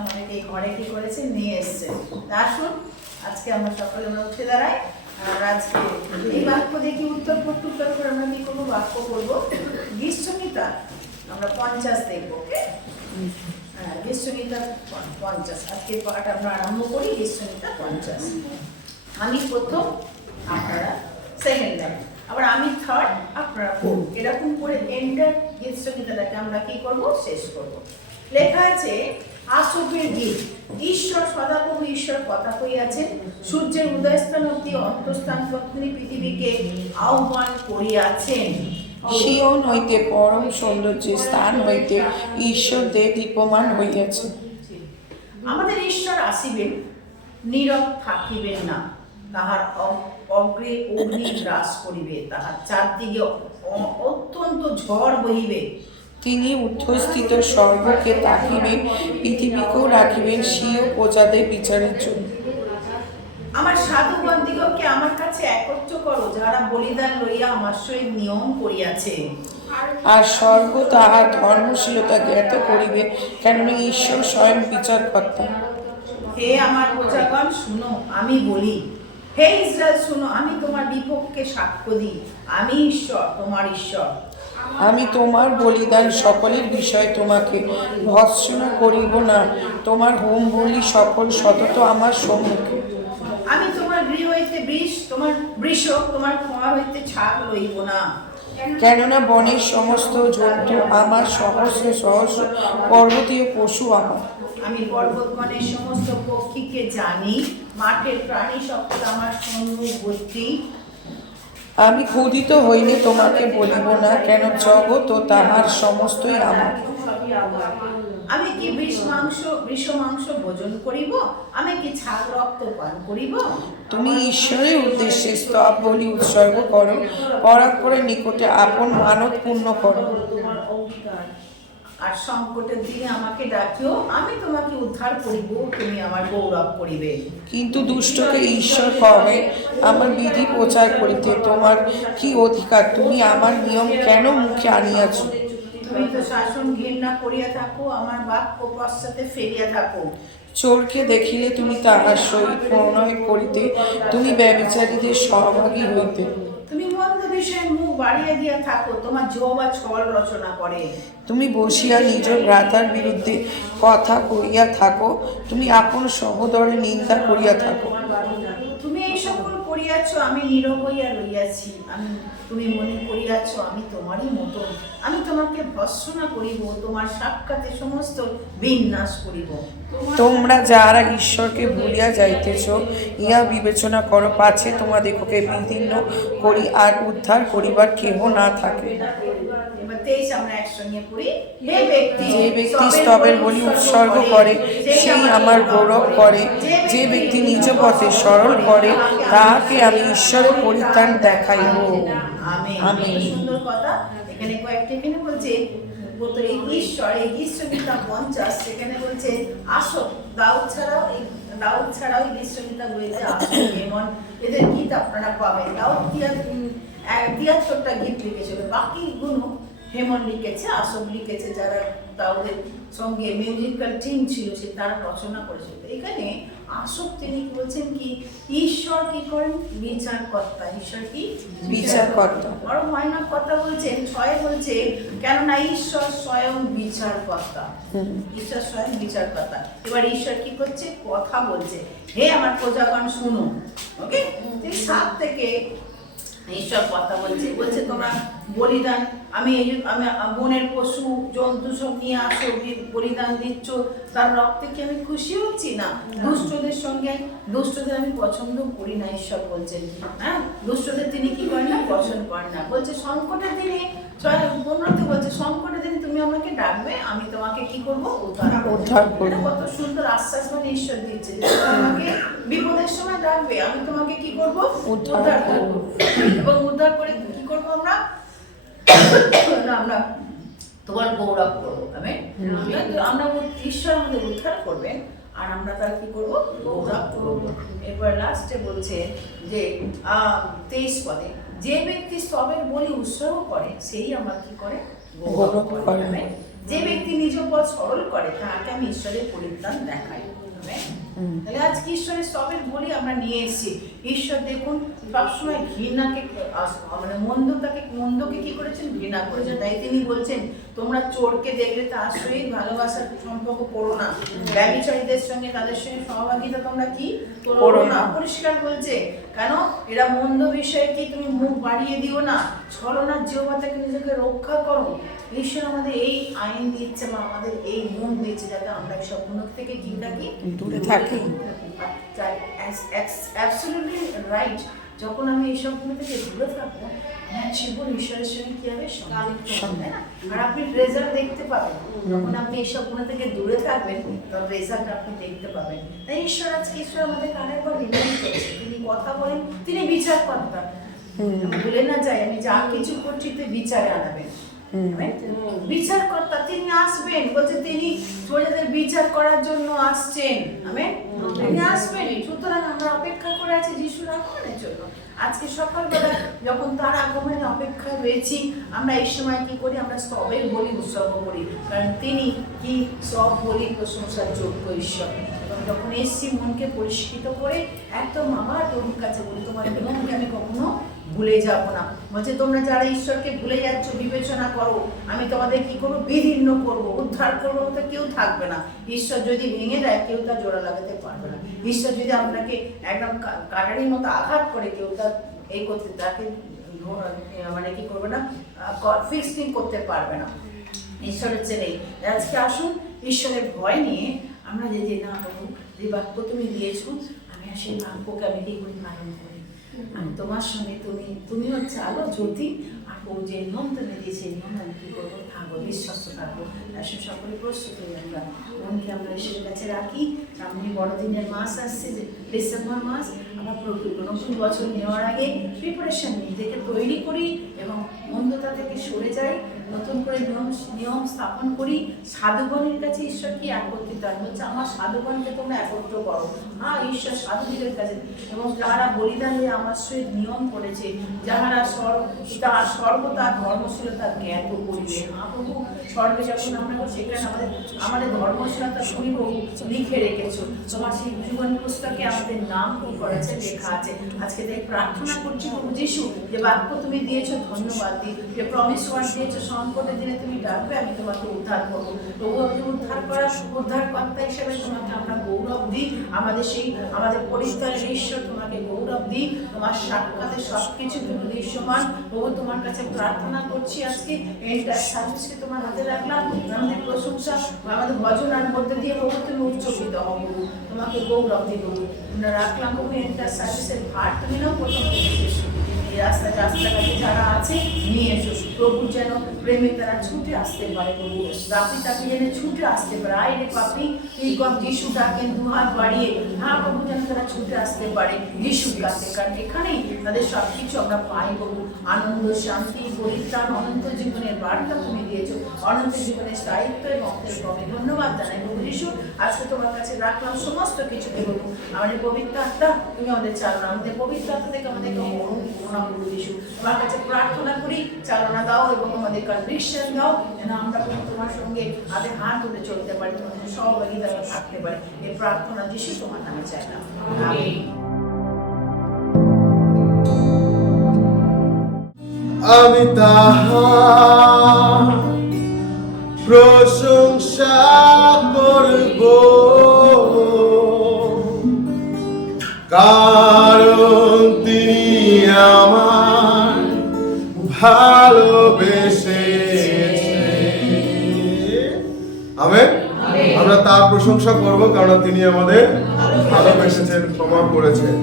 আমাদেরকে এই ঘরে কি করেছে নিয়ে এসছে। আসুন আজকে আমরা সকলে আমরা উঠে দাঁড়াই। আর আজকে এই বাক্য দেখি উত্তর প্রত্যুত্তর করে আমরা কি করবো, বাক্য করবো গীতসংহিতা আমরা 50 দেখবো। ওকে, হ্যাঁ গীতসংহিতা 50 আজকে পাঠ আমরা আরম্ভ করি। গীতসংহিতা 50 আমি প্রথম, আপনারা সেকেন্ড টাইম, আবার আমি থার্ড, আপনারা ফোর্থ, এরকম করে এন্টার গীতসংহিতাটাকে আমরা কি করব, শেষ করব। লেখা আছে আসবের গীত। ঈশ্বর সদাপ্রভু ঈশ্বর কথা কইয়াছেন, সূর্যের উদয়স্থান অব্দি অন্তঃস্থান পত্নী পৃথিবীকে আহ্বান করিয়াছেন। সিয়ন হইতে পরম সৌন্দর্যের স্থান হইতে ঈশ্বর দেব দীপমান হইয়াছে। আমাদের ঈশ্বর আসিবেন, নীরব থাকিবেন না, তাহার অগ্রে অগ্নি গ্রাস করিবে, তাহার চারদিকে অত্যন্ত ঝড় বহিবে। তিনি ঊর্ধ্বস্থিত স্বর্গকে তাকিবেন, পৃথিবীকেও রাখিবেন স্বীয় প্রজাদের বিচারের জন্য। আমার সাধুগণ দিগকে আমার কাছে একত্র করো, যারা বলিদান লইয়া আমার সহিত নিয়ম করিয়াছে। আর স্বর্গ তাহার ধর্মশীলতা জ্ঞাত করিবে, কেননা ঈশ্বর স্বয়ং বিচারকর্তা। হে আমার প্রজাগণ শুনো, আমি বলি, হে ইসরায়েল শুনো, আমি তোমার বিপক্ষে সাক্ষ্য দিই, আমি ঈশ্বর তোমার ঈশ্বর। আমি তোমার বলিদান সকলের বিষয়ে তোমাকে ভর্ৎসনা করিব না, তোমার হোম বলি সকল সতত আমার সম্মুখে। আমি তোমার গৃহ হইতে বৃষ, তোমার খোয়া হইতে ছাগ লইব না। কেননা বনের সমস্ত জন্তু আমার, সহস্র সহস্র পর্বতীয় পশু আমার। আমি পর্বতগণের সমস্ত পক্ষীকে জানি, মাঠের প্রাণী সকল আমার সম্মুখবর্তী। আমি ক্ষুধিত হইলে তোমাকে বলিব না, কেন জগৎ ও তাহার সমস্তই আমার। আমি কি বৃষ মাংস ভোজন করিব? আমি কি ছাগ রক্ত পান করিব? তুমি ঈশ্বরের উদ্দেশ্যে স্তব বলি উৎসর্গ করো, পরাৎপরের নিকটে আপন মানত পূর্ণ করো। আর সংকটের দিনে আমাকে ডাকিও, আমি তোমাকে উদ্ধার করিব, তুমি আমার গৌরব করিবে। কিন্তু দুষ্টকে ঈশ্বর কহে, আমার বিধি প্রচার করিতে তোমার কি অধিকার? তুমি আমার নিয়ম কেন মুখে আনিয়াছ? তুমি তো শাসন ঘৃণা করিয়া থাকো, আমার বাক্য পশ্চাতে ফেলিয়া থাকো। চোরকে দেখিলে তুমি তাহার সহিত প্রণয় করিতে, তুমি ব্যভিচারীদের সহভাগী হইতে। তুমি মন্দ বিষয়ে মুখ বাড়িয়ে দিয়া থাকো, তোমার জিহ্বা ছল রচনা করে। তুমি বসিয়া নিজ ভ্রাতার বিরুদ্ধে কথা কইয়া থাকো, তুমি আপন সহোদরের নিন্দা করিয়া থাকো। তুমি এই সকল করিয়াছ, আমি নীরব হইয়া রইয়াছি। তুমি মনে করিয়াছ আমি তোমারই মতো, আমি তোমাকে ভর্ৎসনা করিব, তোমার সাক্ষাতে সমস্ত বিনাশ করিব। তোমরা যারা ঈশ্বরকে ভুলিয়া যাইতেছ, ইহা বিবেচনা করো, পাছে তোমাদিগকে বিদীর্ণ করি আর উদ্ধার করিবার কেহ না থাকে। এবার 23 আমরা একসঙ্গে পড়ি। যে ব্যক্তি স্তবের বলি উৎসর্গ করে, সেই আমার গৌরব করে। যে ব্যক্তি নিজ পথে সরল করে, তাহাকে আমি ঈশ্বরের পরিত্রাণ দেখাইব। আমেন। সুন্দর কথা। এখানে কয়েকটি এখানে বলছে এই ঈশ্বর, এই গীতসংহিতা 50 সেখানে বলছে আসক। দাউদ ছাড়াও এই গীতসংহিতা বইতে আসক, এমন এদের গীত আপনারা পাবেন। দাউদ 73টা গীত লিখেছিল, বাকিগুলো হেমন লিখেছে, আসক লিখেছে, যারা দাউদের সঙ্গে মিউজিক্যাল টিম ছিল সে তারা রচনা করেছিল। এখানে আসক তিনি বলছেন কি, ঈশ্বর কি করেন, বিচারকর্তা। ঈশ্বর কি বিচারকর্তা। বড় ভয়ানক কথা বলছেন। 6 বলছে কেননা ঈশ্বর স্বয়ং বিচারকর্তা। ঈশ্বর স্বয়ং বিচারকর্তা। এবার ঈশ্বর কি করছে, কথা বলছে, হে আমার প্রজাগণ শুনো। ওকে, 7 থেকে ঈশ্বর কথা বলছে তোমরা বলিদান, আমি বনের পশু জন্তু সব নিয়ে আসো, বলিদান দিচ্ছ, তার রক্তে কি আমি খুশি হচ্ছি না? দুষ্টদের আমি পছন্দ করি না, ঈশ্বর বলছেন। হ্যাঁ, দুষ্টদের তিনি কি করেন না, পছন্দ করেন না। বলছে সংকটের দিনে, 15 বলছে সংকটের দিনে তুমি আমাকে ডাকবে, আমি তোমাকে কি করবো, উদ্ধার করবো। কত সুন্দর আশ্বাস মানে ঈশ্বর দিচ্ছে, আমাকে বিপদের সময় ডাকবে, আমি তোমাকে কি করবো, উদ্ধার করবো। এবং উদ্ধার করে কি করবো আমরা তোমার গৌরব করবো। আমরা ঈশ্বর আমাদের উদ্ধার করবেন আর আমরা তার কি করবো, গৌরব করবো। এরপর লাস্টে বলছে যে 23 পদে, যে ব্যক্তি স্তবের বলি উৎসর্গ করে, সেই আমার কি করে, গৌরব করে। যে ব্যক্তি নিজ পথ সরল করে তাকে আমি ঈশ্বরের পরিত্রাণ দেখাই। তাহলে আজকে ঈশ্বরের স্তবের বলি আমরা নিয়ে এসেছি। ঈশ্বর দেখুন সবসময় ঘৃণাকে মানে মন্দকে কি করেছেন? ঘৃণা করেছেন। তাই তিনি বলছেন তোমরা চোরকে দেখলে তার সহিত ভালোবাসার সম্পর্ক করো না, ব্যভিচারীদের সঙ্গে তাদের সঙ্গে সহভাগিতা তোমরা কি করো না। পরিষ্কার বলছে কেন? এরা মন্দ বিষয়ে কি তুমি মুখ বাড়িয়ে দিও না, ছলনার জিহ্বা থেকে নিজেকে রক্ষা করো। ঈশ্বর আমাদের এই আইন দিচ্ছে বা আমাদের এই মন দিচ্ছে যাতে আমরা এইসব গুণ থেকে কি থাকি, দূরে থাকি। Absolutely right. যখন আমি এইসব গুণ থেকে দূরে থাকবো আমার জীবন ঈশ্বরের সঙ্গে কি হবে? তাই না? আর আপনি রেজাল্ট দেখতে পাবেন যখন আপনি এইসব গুণ থেকে দূরে থাকবেন, তখন রেজাল্ট আপনি দেখতে পাবেন। তাই ঈশ্বর আজকে আমাদের আরেকবার রিমাইন্ড করছে, তিনি কথা বলেন, তিনি বিচারকর্তা। ভুলে না যাই আমি যা কিছু করছি তুই বিচারে আনাবেন। বিচারকর্তা তিনি আসবেন, বলছে তিনি প্রজাদের বিচার করার জন্য আসছেন। আমেন, তিনি আসবেন। সুতরাং আমরা অপেক্ষা করে আছি যিশুর আগমনের জন্য। আজকে সকালবেলা যখন তার আগমনের অপেক্ষায় রয়েছি, আমরা এই সময় কি করি? আমরা স্তবের বলি উৎসর্গ করি, কারণ তিনি কি সব বলি প্রশংসার যোগ্য ঈশ্বর। এবং যখন এসছি মনকে পরিষ্কৃত করে একদম আমার প্রভুর কাছে বলি, তোমার নিয়মকে আমি কখনো ভুলে যাব না। বলছে তোমরা যারা ঈশ্বরকে ভুলে যাচ্ছ বিবেচনা করো, আমি তোমাদের কি করবো? বিদীর্ণ করবো, উদ্ধার করবো, তো কেউ থাকবে না। ঈশ্বর যদি ভেঙে দেয় কেউ তা জোড়া লাগাতে পারবে না। ঈশ্বর যদি আপনাকে একদম কাটারির মতো আঘাত করে কেউ তা এই করতে তাকে মানে কি করবে না, ফিক্সিং করতে পারবে না। ঈশ্বরের চেয়ে আজকে আসুন ঈশ্বরের ভয় নিয়ে আমরা যে না বলুন যে বাক্য তুমি দিয়েছো, আমি সেই বাক্যকে আমি কি করি? পালন করি। আমি তোমার সঙ্গে তুমি হচ্ছে আলো জ্যোতি, আর ও যে নিয়ম তুমি দিয়েছে নিয়ম আমি কি করবো? থাকবো, বিশ্বস্ত থাকবো। আসলে সকলে প্রস্তুত হয়ে আমরা মনকে আমরা ঈশ্বরের কাছে রাখি। সামনে বড়দিনের মাস আসছে, যে ডিসেম্বর মাস, আমরা নতুন বছর নেওয়ার আগে প্রিপারেশন নিজেকে তৈরি করি এবং মন্দতা থেকে সরে যাই, নতুন করে নিয়ম স্থাপন করি। সাধুগণের কাছে ঈশ্বর কি একত্রিত হচ্ছে? আমার সাধুগণকে তোমরা একত্র করো। ঈশ্বর সাধুদের কাছে, এবং যারা বলিদান দিয়ে আমার সহিত নিয়ম করেছে, যাহারা সর্বদা ধর্মশীলতা জ্ঞাত করিবে। প্রভু স্বর্গে যখন আমরা সেখানে আমাদের ধর্মশীলতা শুনি প্রভু লিখে রেখেছো, তোমার সেই জীবন পুস্তকে আমাদের নাম কি করেছে? লেখা আছে। আজকে তাই প্রার্থনা করছি প্রভু যিশু, যে বাক্য তুমি দিয়েছো ধন্যবাদ দিই, যে প্রমিস ওয়ার্ড দিয়েছো সংকটের দিনে তুমি ডাকবে আমি তোমাকে উদ্ধার করবো। প্রভু আপনি উদ্ধারকর্তা হিসেবে তোমাকে আমরা গৌরব দিই। আমাদের পরিত্রাণের ঈশ্বর তোমাকে গৌরব দিই। তোমার সাক্ষাতে সবকিছু তুমি দৃশ্যমান। প্রভু তোমার কাছে প্রার্থনা করছি আজকে এন্টার সার্ভিসকে তোমার হাতে রাখলাম। আমাদের প্রশংসা আমাদের ভজনার মধ্যে দিয়ে প্রভু তুমি উচ্চকিত হও। প্রভু তোমাকে গৌরব দিই। প্রভু আমরা রাখলাম প্রভু এন্টার সার্ভিসের ভার তুমি নাও প্রথম থেকে শেষ। এই রাস্তাঘাটে যারা আছে নিয়ে এসো প্রভু, যেন প্রেমে তারা ছুটে আসতে পারে। প্রভু রাপি তাকে যেন ছুটে আসতে পারে। আইরে পাপি তুই যিশু ডাকেন দুহাত বাড়িয়ে, প্রভু যেন তারা ছুটে আসতে পারে যিশুর কাছে, কারণ এখানেই তাদের সবকিছু আমরা পাই। প্রভু আনন্দ, শান্তি, পরিত্রাণ, অনন্ত জীবনের বার্তা তুমি দিয়েছো, অনন্ত জীবনের স্থায়িত্ব এবং কমে ধন্যবাদ জানাই প্রভু যিশু। আজকে তোমার কাছে রাখলাম সমস্ত কিছুকে। প্রভু আমাদের পবিত্র আত্মা তুমি আমাদের চালনা, আমাদের পবিত্র আত্মা থেকে আমাদেরকে করুণা প্রভু যিশু। তোমার কাছে প্রার্থনা করি চালনা দাও এবং আমাদের কনভিকশন দাও, যেন আমরা তোমার সঙ্গে হাতে হাত ধরে চলতে পারি, তোমার সহভাগিতা থাকতে পারি। এই প্রার্থনা যিশু তোমার নামে চাইলাম, আমিন। আমি তাহার প্রশংসা করব, কারণ তিনি আমার ভালোবেসেছেন। আমেন। আমরা তার প্রশংসা করব কারণ তিনি আমাদের ভালোবেসেছেন, ক্ষমা করেছেন।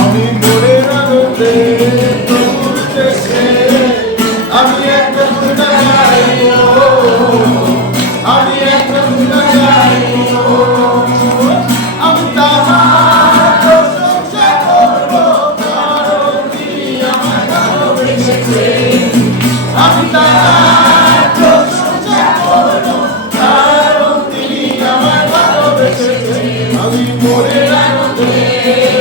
আমি মনের আনন্দে আমি একটা আমি একটা আমি তাহার প্রশংসা করব। মনের আনন্দে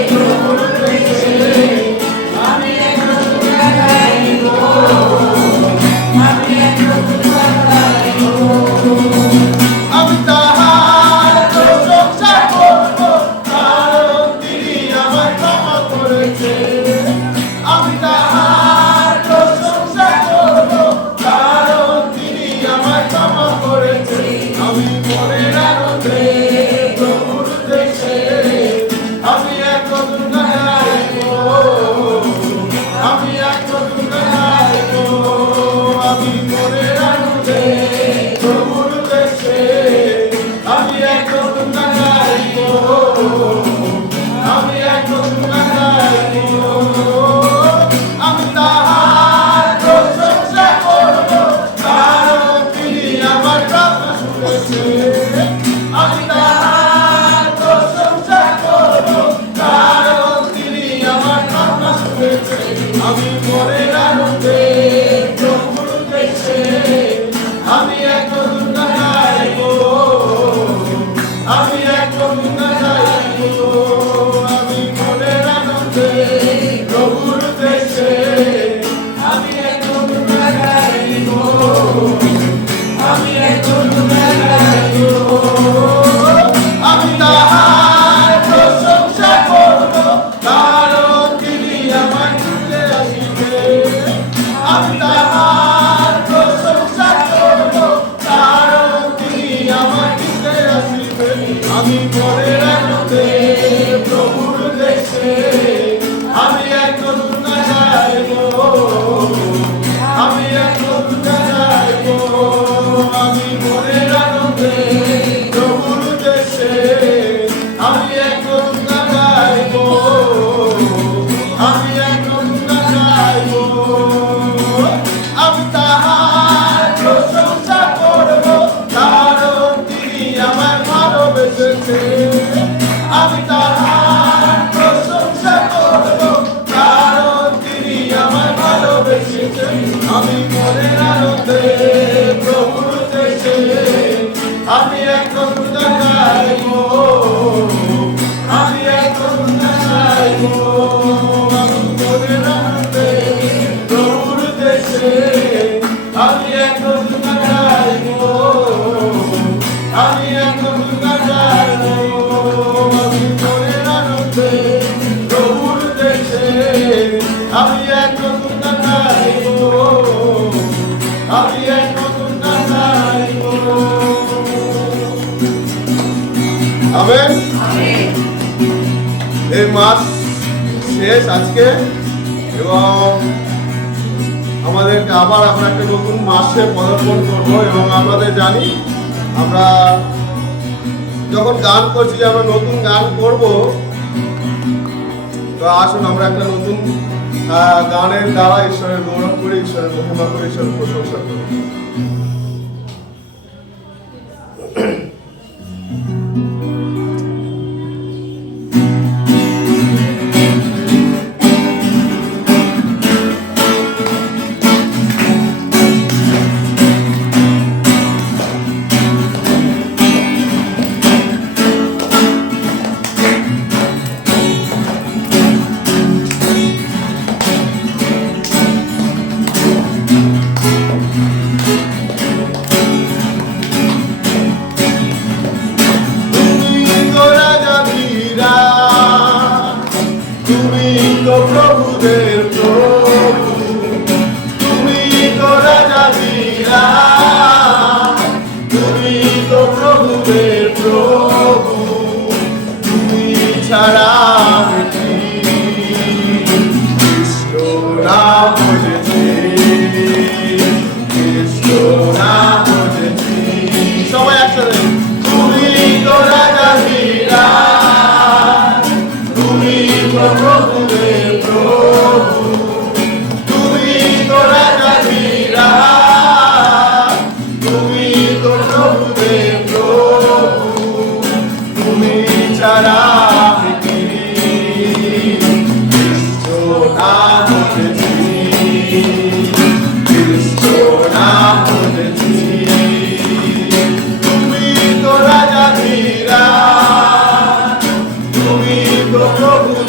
প্রভুর উদ্দেশ্যে আমি এক নতুন গান গাইব, আমি এক নতুন গান গাইব। আমি তাহার প্রশংসা করব, কারণ তিনি আমায় ক্ষমা করেছে। আমি তাহার প্রশংসা করব, কারণ তিনি আমায় ক্ষমা করেছে। আমি মনের আনন্দে প্রভুর উদ্দেশ্যে আমি এক নতুন গান গাইব, আমি এক নতুন গান গাইব। আমি মনের আনন্দে প্রভুর উদ্দেশ্যে আমি এক নতুন গান গাইব, আমি এক নতুন গান গাইব। আমি তাহার প্রশংসা করব, কারণ তিনি আমার প্রার্থনা শুনেছে। আমি তাহার প্রশংসা করব, কারণ তিনি আমার প্রার্থনা শুনেছে। আমি মনের আনন্দে প্রভুর উদ্দেশ্যে আমি এক নতুন গান গাইব, আমি এক নতুন গান গাইব। আমি মনের আনন্দে প্রভুর উদ্দেশ্যে আমি এক নতুন গান গাইব, আমি এক নতুন গান গাইব। আমি তাহার প্রশংসা করব, কারণ তিনি আমার কাছে আসিবে। আমি তাহার প্রশংসা করব, কারণ তিনি আমার কাছে আসিবে। আমি মনের আনন্দে প্রভুর উদ্দেশ্যে আমি এক নতুন গান গাইব, আমি এক নতুন গান গাইব। আমি মনের আনন্দে প্রভুর উদ্দেশ্যে আমি এক নতুন গান গাইব, আমি এক নতুন গান গাইব। আমি তাহার প্রশংসা করব, কারণ তিনি আমায় ভালোবেসেছে। আমি তাহার প্রশংসা করব, কারণ তিনি আমায় ভালোবেসেছে। আমি মনের আনন্দে প্রভুর উদ্দেশ্যে আমি এক নতুন গান গাইব, আমি এক নতুন গান গাইব। আমি মনের আনন্দে প্রভুর উদ্দেশ্যে আমি এক নতুন গান গাইব, আমি এক নতুন গান গাইব। আমি মনের আনন্দে প্রভুর উদ্দেশ্যে আমি এক নতুন গান গাইব, আমি এক নতুন গান গাইব। আমেন। এই মাস শেষ আজকে, এবং আমাদেরকে আবার আমরা একটা নতুন মাসে পদার্পণ করবো। এবং আমাদের জানি আমরা যখন গান করছি যে আমরা নতুন গান করব, তো আসুন আমরা একটা নতুন গানের দ্বারা ঈশ্বরের গৌরব করি, ঈশ্বরের মহিমা করি, ঈশ্বরের প্রশংসা করি। প্রভুদের প্রভু, তুমি তো রাজা বীরা, তুমি তো প্রভুদের প্রভু, তুমি ছাড়া কৃষ্ণ নাম বুঝেছি, কৃষ্ণ নাম বুঝেছি। সবাই একসাথে, তুমি তো রাজা বীরা, তুমি তো প্রভুদের প্রভু, তুমি তো রাজা বীরা, তুমি তো প্রভুদের প্রভু, তুমি ছাড়া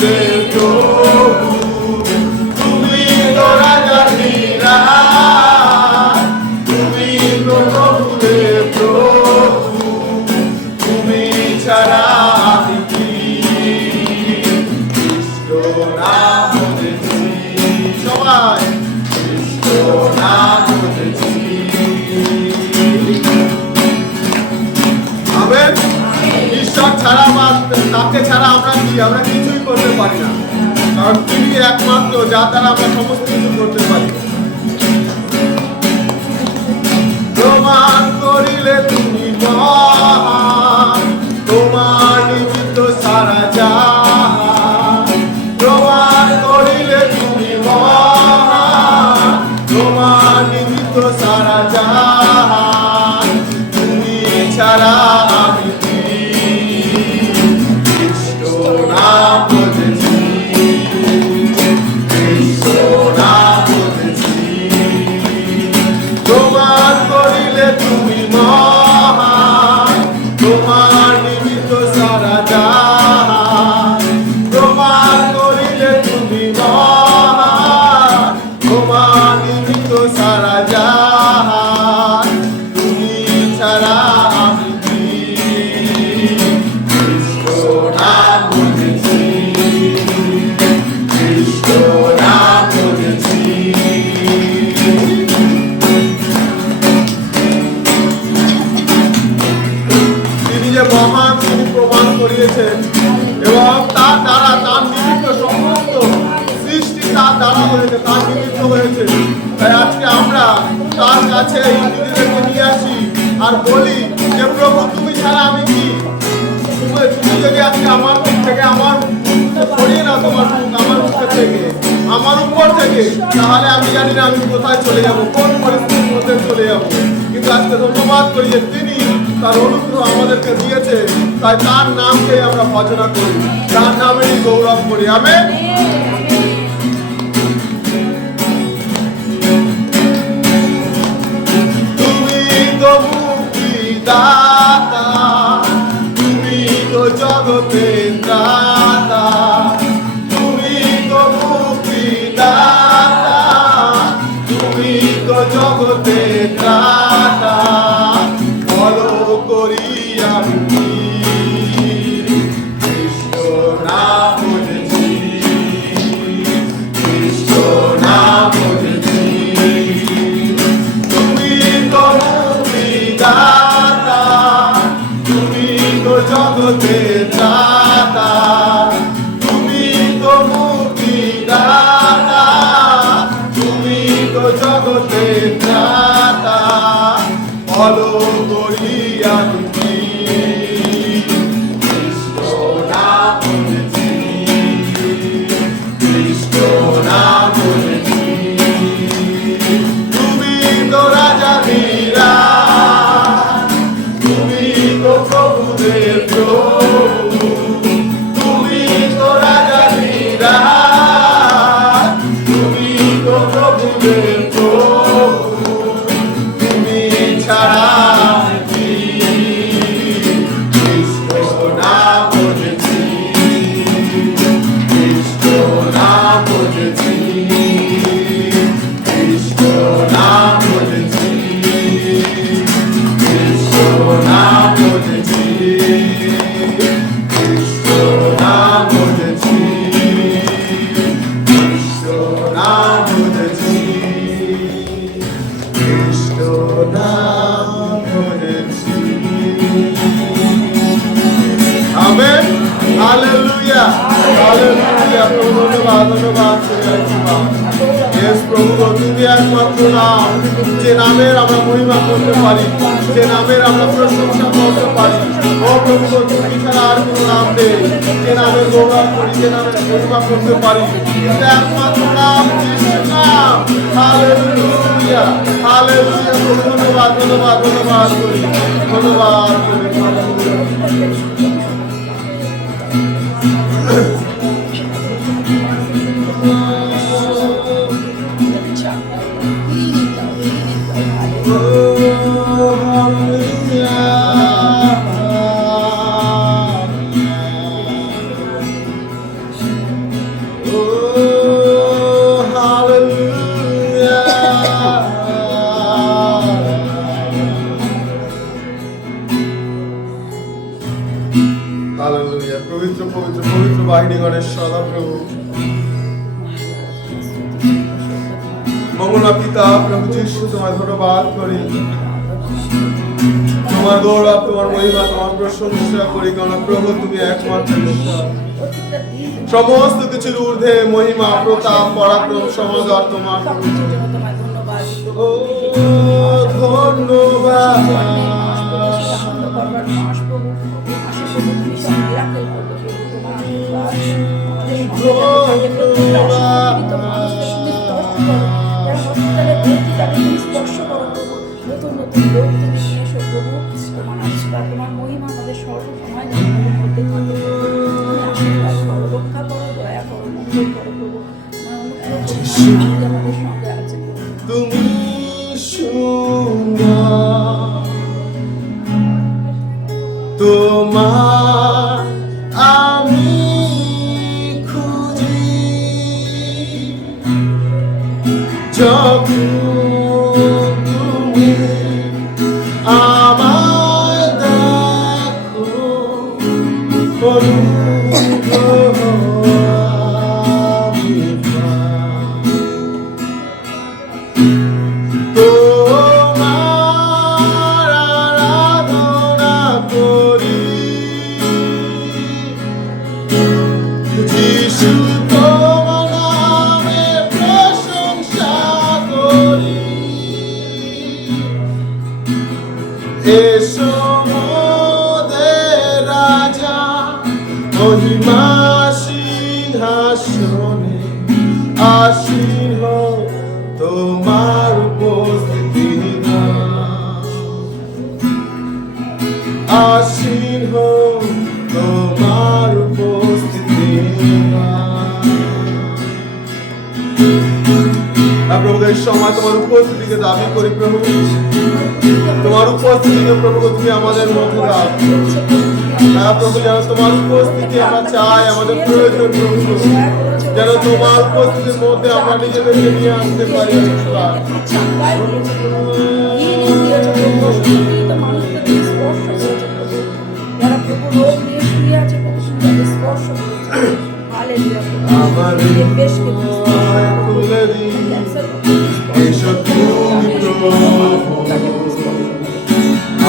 প্রভুদের প্রভু, তুমি তো রাজার নিরাজ, তুমি তো প্রভুদের প্রভু, তুমি ছাড়া আমি কি? খ্রিস্ট নাম বুঝেছি, সবাই খ্রিস্ট নাম বুঝেছি। আমেন। ঈশ্বর ছাড়া বা তাকে ছাড়া আমরা কি? আমরা কিছুই করতে পারি না, কারণ তিনি একমাত্র যার দ্বারা আমরা সমস্ত কিছু করতে পারি। প্রমাণ করিলে তুমি মহান, তোমার নিমিত্ত সারা জাহান। প্রমাণ করিলে তুমি মহান, তোমার নিমিত্ত সারা জাহান। তুমি ছাড়া আমি কি? খ্রিস্ট নাম বুঝেছি, খ্রিস্ট নাম বুঝেছি। প্রমাণ করিলে তুমি মহান, তোমার নিমিত্ত সারা জাহান। প্রমাণ করিলে তুমি মহান, তোমার নিমিত্ত সারা জাহান। তুমি ছাড়া আমি কি? খ্রিস্ট নাম বুঝেছি, খ্রিস্ট নাম বুঝেছি। তিনি যে মহান, তিনি প্রমাণ করিয়েছেন, এবং তার দ্বারা, তার নিমিত্ত সমস্ত সৃষ্টি তার দ্বারা হয়েছে, তার নিমিত্ত হয়েছে। তাই আজকে আমরা তার কাছে এই নিজেদেরকে নিয়ে আসি আর বলি যে প্রভু তুমি ছাড়া আমি কি? তুমি যদি আজকে আমার মুখ থেকে, আমার সরিয়ে না তোমার মুখ আমার মুখের থেকে, আমার উপর থেকে, তাহলে আমি জানি না আমি কোথায় চলে যাব, কোন পরিস্থিতির মধ্যে চলে যাব। কিন্তু আজকে ধন্যবাদ করি যে তিনি তার অনুগ্রহ আমাদেরকে দিয়েছে, তাই তার নামকে আমরা ভজনা করি, তার নামেরই গৌরব করি। আমেন। তুমি তো মুক্তিদাতা, তুমি তো জগতের দাতা, তুমি তো মুক্তিদাতা, তুমি তো জগতের দাতা। বলো করি আমি কি? খ্রিস্ট নাম বুঝেছি, খ্রিস্ট নাম বুঝেছি। তুমি তো মুক্তিদাতা, তুমি তো জগতের দাতা, তুমি তো মুক্তিদাতা, তুমি তো জগতের দাতা। বলো করি আমি কি? খ্রিস্ট নাম বুঝেছি, খ্রিস্ট নাম বুঝেছি। তুমি তো রাজা নিরাজ, তুমি তো প্রভুদের প্রভু, তুমি তো রাজা নিরাজ, তুমি তো প্রভুদের প্রভু। তুমি ছাড়া আমি কি? খ্রিস্ট নাম বুঝেছি, খ্রিস্ট নাম বুঝেছি, খ্রিস্ট নাম বুঝেছি, খ্রিস্ট নাম বুঝেছি, খ্রিস্ট নাম বুঝেছি, খ্রিস্ট নাম বুঝেছি, খ্রিস্ট নাম বুঝেছি। আমেন। Hallelujah, hallelujah. প্রভু ধন্যবাদ, ধন্যবাদ করে আছি বাবা। ইয়েস প্রভু, তুমি একমাত্র নাম, যে নামের আমরা মহিমা করতে পারি, যে নামের আমরা প্রশংসা করতে পারি। ও প্রভু, তুমি ছাড়া আর কোনো নাম নেই যে নামের গৌরব করি, যে নামের মহিমা করতে পারি, কিন্তু একমাত্র নাম যিশুর নাম। Hallelujah, hallelujah. প্রভু ধন্যবাদ, ধন্যবাদ, ধন্যবাদ করি, ধন্যবাদ করি। পবিত্র বাহিনীগণের সদা প্রভু মঙ্গলা পিতা প্রভু যিশু তোমায় ধন্যবাদ করি, তোমার গৌরব, তোমার মহিমা, তোমার প্রশংসা করি। কারণ প্রভু তুমি একমাত্র ঈশ্বর, সমস্ত কিছুর ঊর্ধ্বে মহিমা, প্রতাপ, পরাক্রম, সমাদর তোমার। ও ধন্যবাদ। তোমার মহিমা আমাদের সর্বসময় মধ্যে থাকে। আশীর্বাদ করো, রক্ষা করো, দয়া করো, মঙ্গল করো প্রভু। আমাদের সঙ্গে আছে তুমি সুন্দর, তোমার আমি খুঁজি, যখন তুমি আমায় দেখো, অনুভব আমি পাই। তোমার আরাধনা করি, যিশু তোমার নামে প্রশংসা করি। এসো মোদের রাজা, মহিমা সিংহাসনে আসীন হও, তোমার উপস্থিতি আসীন হও, তোমার উপস্থিতি। প্রভুদের সময় তোমার উপস্থিতিকে দাবি করি প্রভু, তোমার উপস্থিতিকে প্রভু তুমি আমাদের মধ্যে দাও। হ্যাঁ প্রভু, যেন তোমার উপস্থিতি আমরা চাই, আমাদের প্রয়োজন প্রভু, যেন তোমার উপস্থিতির মধ্যে আমরা নিজেদেরকে নিয়ে আসতে পারি। আমার খুলে দিই, এসো তুমি প্রভু,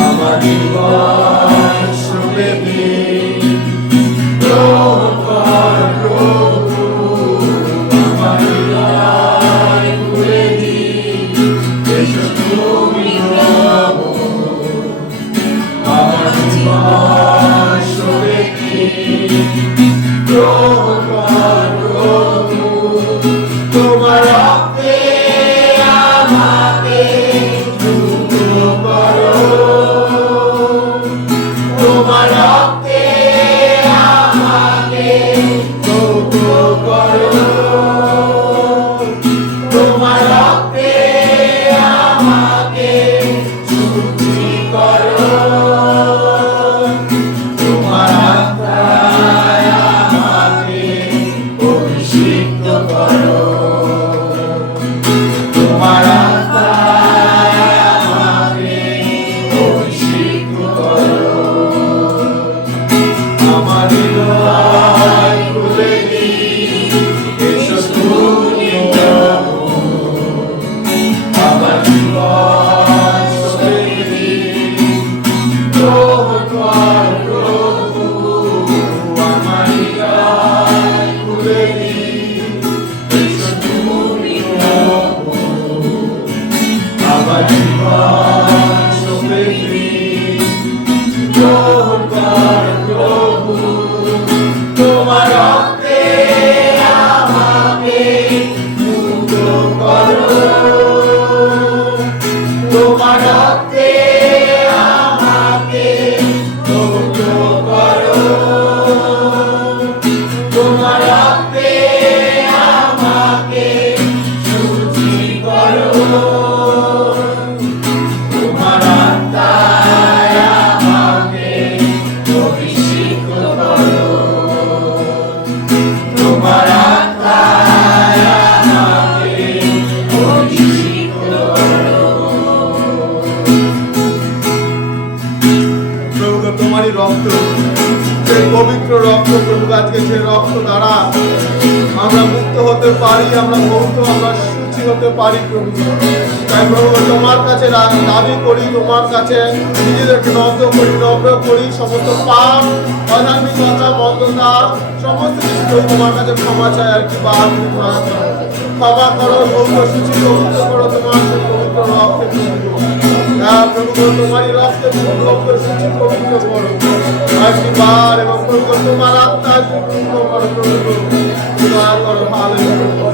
আমার জীবন শুনে দিই, গ্রহণ কর প্রভু, আমার হৃদয় খুলে দিই, এসো তুমি প্রভু, আমার জীবন শুনে দিই, গ্রহণ কর প্রভু, তোমার রক্তে আমাকে ধৌত করো, তোমার রক্তে আমাকে ধৌত করো, তোমার রক্তে আমাকে শুদ্ধি করো, তোমার আত্মায় আমাকে অভিষিক্ত করো, তোমার আত্মায় আমাকে অভিষিক্ত করো, আমার হৃদয় খুলে দিই, এসো তুমি প্রভু, আমার জীবন শুনে দিই, গ্রহণ কর প্রভু, আমার হৃদয় খুলে দিই, এসো তুমি প্রভু, আমার জীবন শুনে দিই, গ্রহণ কর প্রভু, তোমার রক্তে আমাকে মুক্ত করো, তোমার রক্তে আমাকে মুক্ত করো, তোমার রক্তে আমাকে শুদ্ধি করো, তোমার আত্মায় আমাকে অভিষিক্ত করো, তোমার আত্মায় আমাকে অভিষিক্ত করো। প্রভু তোমারই রক্ত, সেই পবিত্র রক্ত প্রভু আজকে যে রক্ত দ্বারা আমরা মুক্ত হতে পারি, আমরা মুক্ত, আমরা সুচি হতে পারি প্রভু। তাই প্রভু তোমার কাছে দাবি করি, তোমার কাছে নিজেদেরকে নম্র করি, সমস্ত পাপ, অধার্মিকতা, মন্দতা, সমস্ত কিছু প্রভু তোমার কাছে ক্ষমা চাই আর কি। বা ক্ষমা করো, পবিত্র সূচি পবিত্র করো তোমার পবিত্র রক্তে প্রভু। তোমারই রক্তে পবিত্র সূচি পবিত্র করো একটি বার, এবং প্রভু তোমার আত্মাকে পবিত্র করো প্রভু। দয়া করো, হালেলুয়া।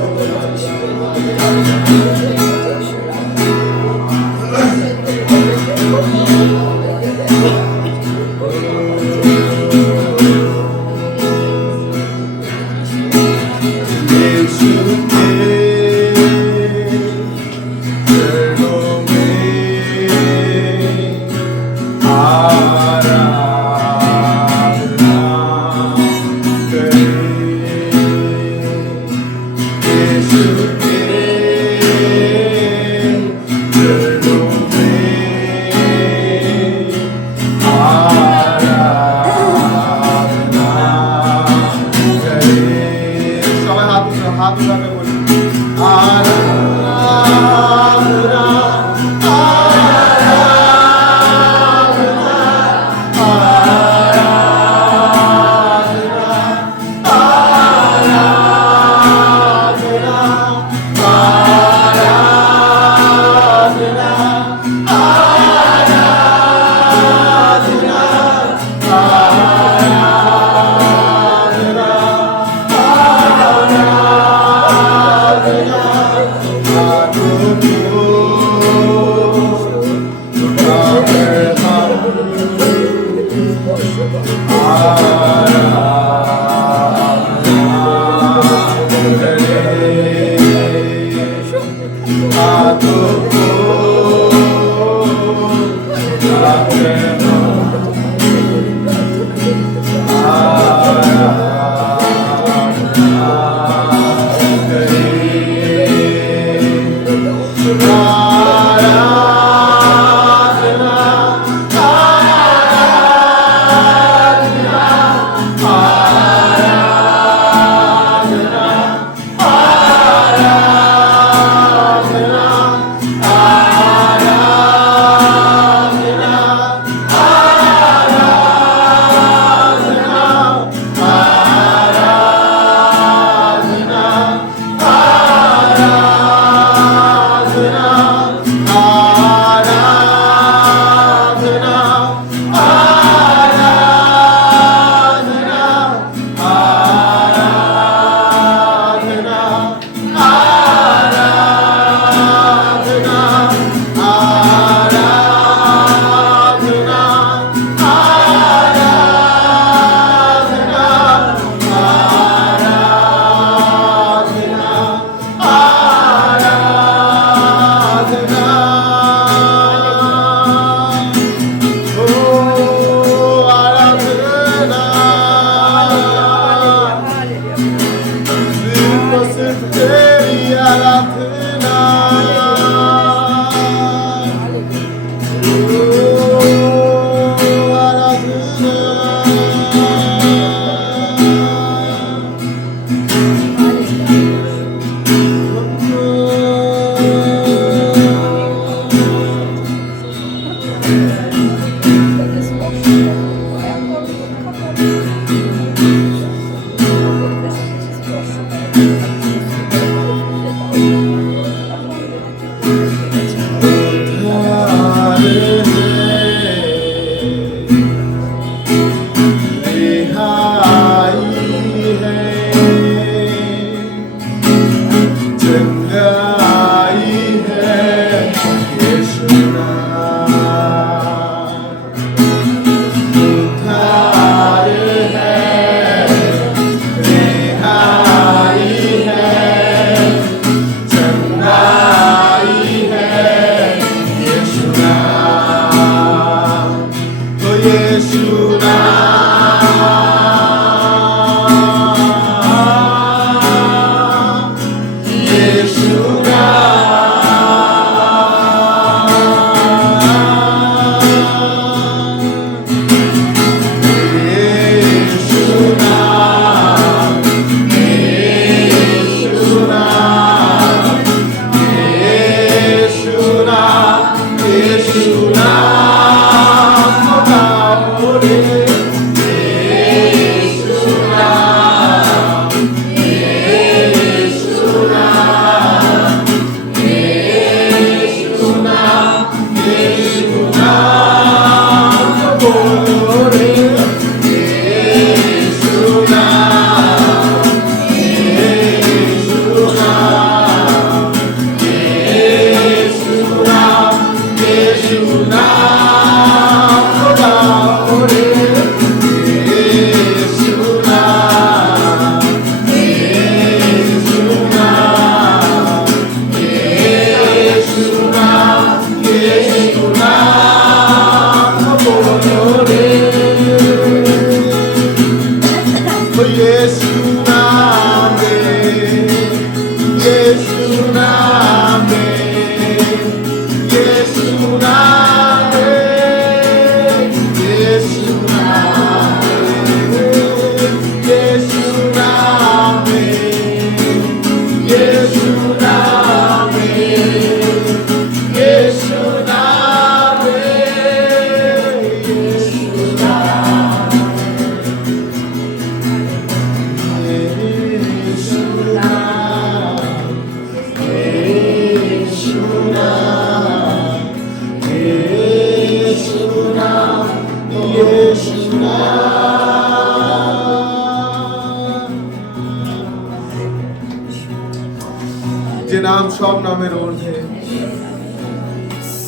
যে নাম সব নামের ঊর্ধ্বে,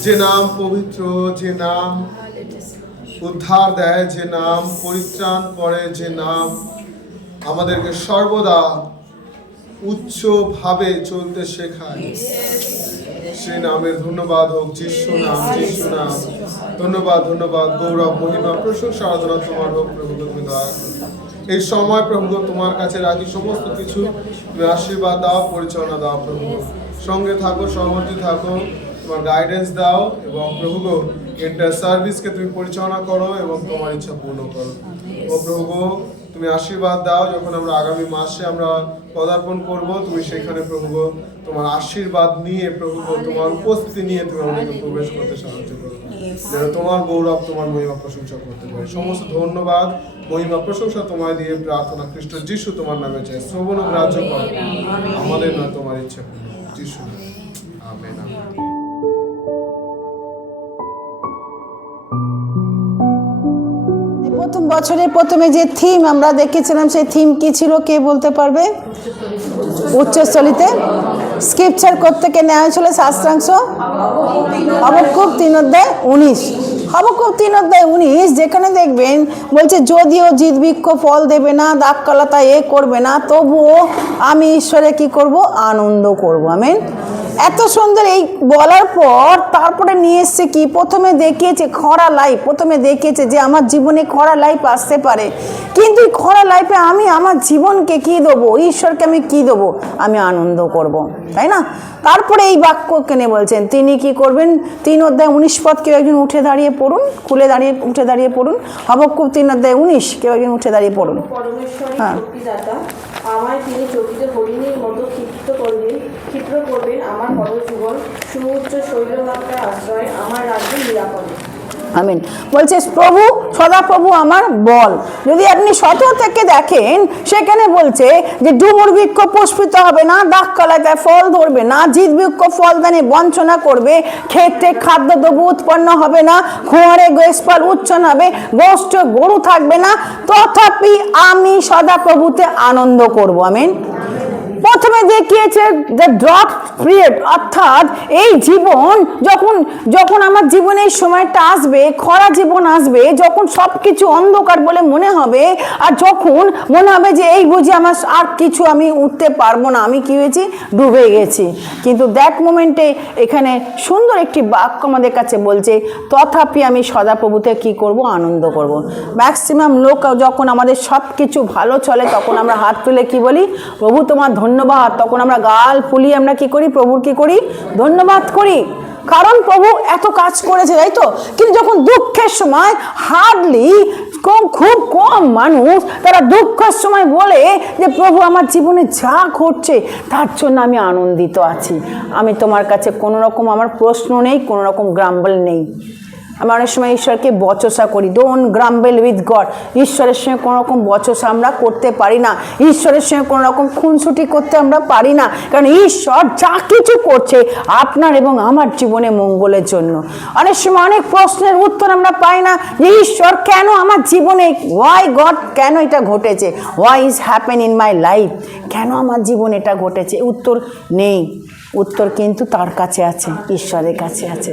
যে নাম পবিত্র, যে নাম উদ্ধার দেয়, যে নাম পরিত্রাণ করে, যে নাম আমাদেরকে সর্বদা উচ্চভাবে চলতে শেখায়, সেই নামের ধন্যবাদ হোক। যিশু নাম, যিশু নাম। ধন্যবাদ, ধন্যবাদ, গৌরব, মহিমা, প্রশংসা, আরাধনা তোমার হোক প্রভু। তুমি দয়া করো। এই সময় প্রভু তোমার কাছে রাখি সমস্ত কিছু, তুমি আশীর্বাদ দাও, পরিচালনা দাও প্রভু। সঙ্গে থাকো, সহমর্তি থাকো, তোমার গাইডেন্স দাও এবং প্রভু গো এন্টার সার্ভিসকে তুমি পরিচালনা করো এবং তোমার ইচ্ছা পূর্ণ করো। ও প্রভু গো তুমি আশীর্বাদ দাও, যখন আমরা আগামী মাসে আমরা পদার্পণ করব, তুমি সেখানে প্রভু গো তোমার আশীর্বাদ নিয়ে প্রভু গো তোমার উপস্থিতি নিয়ে তুমি আমাদেরকে প্রবেশ করতে সাহায্য করো, যেন তোমার গৌরব, তোমার মহিমা প্রশংসা করতে পারি। সমস্ত ধন্যবাদ, মহিমা, প্রশংসা তোমায় দিয়ে প্রার্থনা খ্রিস্ট যিশু তোমার নামে চাই। শ্রবণ ও গ্রাহ্য করো, আমাদের নয় তোমার ইচ্ছা যিশু। আমেন। প্রথম বছরের প্রথমে যে থিম আমরা দেখেছিলাম, সেই থিম কি ছিল কে বলতে পারবে? উচ্চস্থলিতে স্ক্রিপচার থেকে নেওয়া হয়েছিল শাস্ত্রাংশ হবকুক 3:19। হবকুক 3:19 যেখানে দেখবেন বলছে যদিও জিদবৃক্ষ ফল দেবে না, দাগকালাতা করবে না, তবুও আমি ঈশ্বরে কি করব? আনন্দ করব। আমেন। এত সুন্দর এই বলার পর তারপরে নিয়ে এসছে কি? প্রথমে দেখিয়েছে খরা লাইফ, প্রথমে দেখিয়েছে যে আমার জীবনে খরা লাইফ আসতে পারে, কিন্তু এই খরা লাইফে আমি আমার জীবনকে কি দেবো? ঈশ্বরকে আমি কি দেবো? আমি আনন্দ করব, তাই না? তারপরে এই বাক্য কেনে বলছেন তিনি কি করবেন? 3:19 পদ কেউ একজন উঠে দাঁড়িয়ে পড়ুন, উঠে দাঁড়িয়ে পড়ুন। হবকুক 3:19 কেউ একজন উঠে দাঁড়িয়ে পড়ুন। হ্যাঁ, আমায় তিনি চকিত হরিণীর মতো ক্ষিপ্র করবেন, আমার পদযুগল সুউচ্চ শৈলমাত্রার আশ্রয়, আমার রাজ্য নিরাপদে। আমিন। বলছে প্রভু, সদাপ্রভু আমার বল। যদি আপনি 17 থেকে দেখেন, সেখানে বলছে যে ডুমুর বৃক্ষ পুষ্পিত হবে না, দাগকালাতায় ফল ধরবে না, জিদ বৃক্ষ ফলদানে বঞ্চনা করবে, ক্ষেত্রে খাদ্যদ্রব্য উৎপন্ন হবে না, খোঁয়ারে গোষ্পাল উচ্ছন হবে, গোষ্ঠ গরু থাকবে না, তথাপি আমি সদাপ্রভুতে আনন্দ করব। আমিন। প্রথমে দেখিয়েছে যে ড্রপ পিরিয়ড, অর্থাৎ এই জীবন যখন আমার জীবনে এই সময়টা আসবে, খরা জীবন আসবে, যখন সব কিছু অন্ধকার বলে মনে হবে, আর যখন মনে হবে যে এই বুঝি আমার আর কিছু আমি উঠতে পারবো না, আমি কি হয়েছি? ডুবে গেছি। কিন্তু দ্যাট মোমেন্টে এখানে সুন্দর একটি বাক্য আমাদের কাছে বলছে তথাপি আমি সদাপ্রভুতে কি করব? আনন্দ করব। ম্যাক্সিমাম লোক যখন আমাদের সব কিছু ভালো চলে, তখন আমরা হাত তুলে কি বলি? প্রভু তোমার ধন্যবাদ। তখন আমরা গাল ফুলিয়ে আমরা কি করি? প্রভুর কি করি? ধন্যবাদ করি, কারণ প্রভু এত কাজ করেছে, তাই তো। কিন্তু যখন দুঃখের সময় হার্ডলি খুব কম মানুষ তারা দুঃখের সময় বলে যে প্রভু আমার জীবনে যা ঘটছে তার জন্য আমি আনন্দিত আছি, আমি তোমার কাছে কোনো রকম আমার প্রশ্ন নেই, কোনো রকম গ্রাম্বল নেই। আমরা অনেক সময় ঈশ্বরকে বচসা করি, ডোন্ট গ্রাম্বেল উইথ গড। ঈশ্বরের সঙ্গে কোনো রকম বচসা আমরা করতে পারি না, ঈশ্বরের সঙ্গে কোনো রকম খুনসুটি করতে আমরা পারি না, কারণ ঈশ্বর যা কিছু করছে আপনার এবং আমার জীবনে মঙ্গলের জন্য। অনেক সময় অনেক প্রশ্নের উত্তর আমরা পাই না যে ঈশ্বর কেন আমার জীবনে, ওয়াই গড, কেন এটা ঘটেছে, why is happen in my life, কেন আমার জীবনে এটা ঘটেছে? উত্তর নেই। উত্তর কিন্তু তার কাছে আছে, ঈশ্বরের কাছে আছে।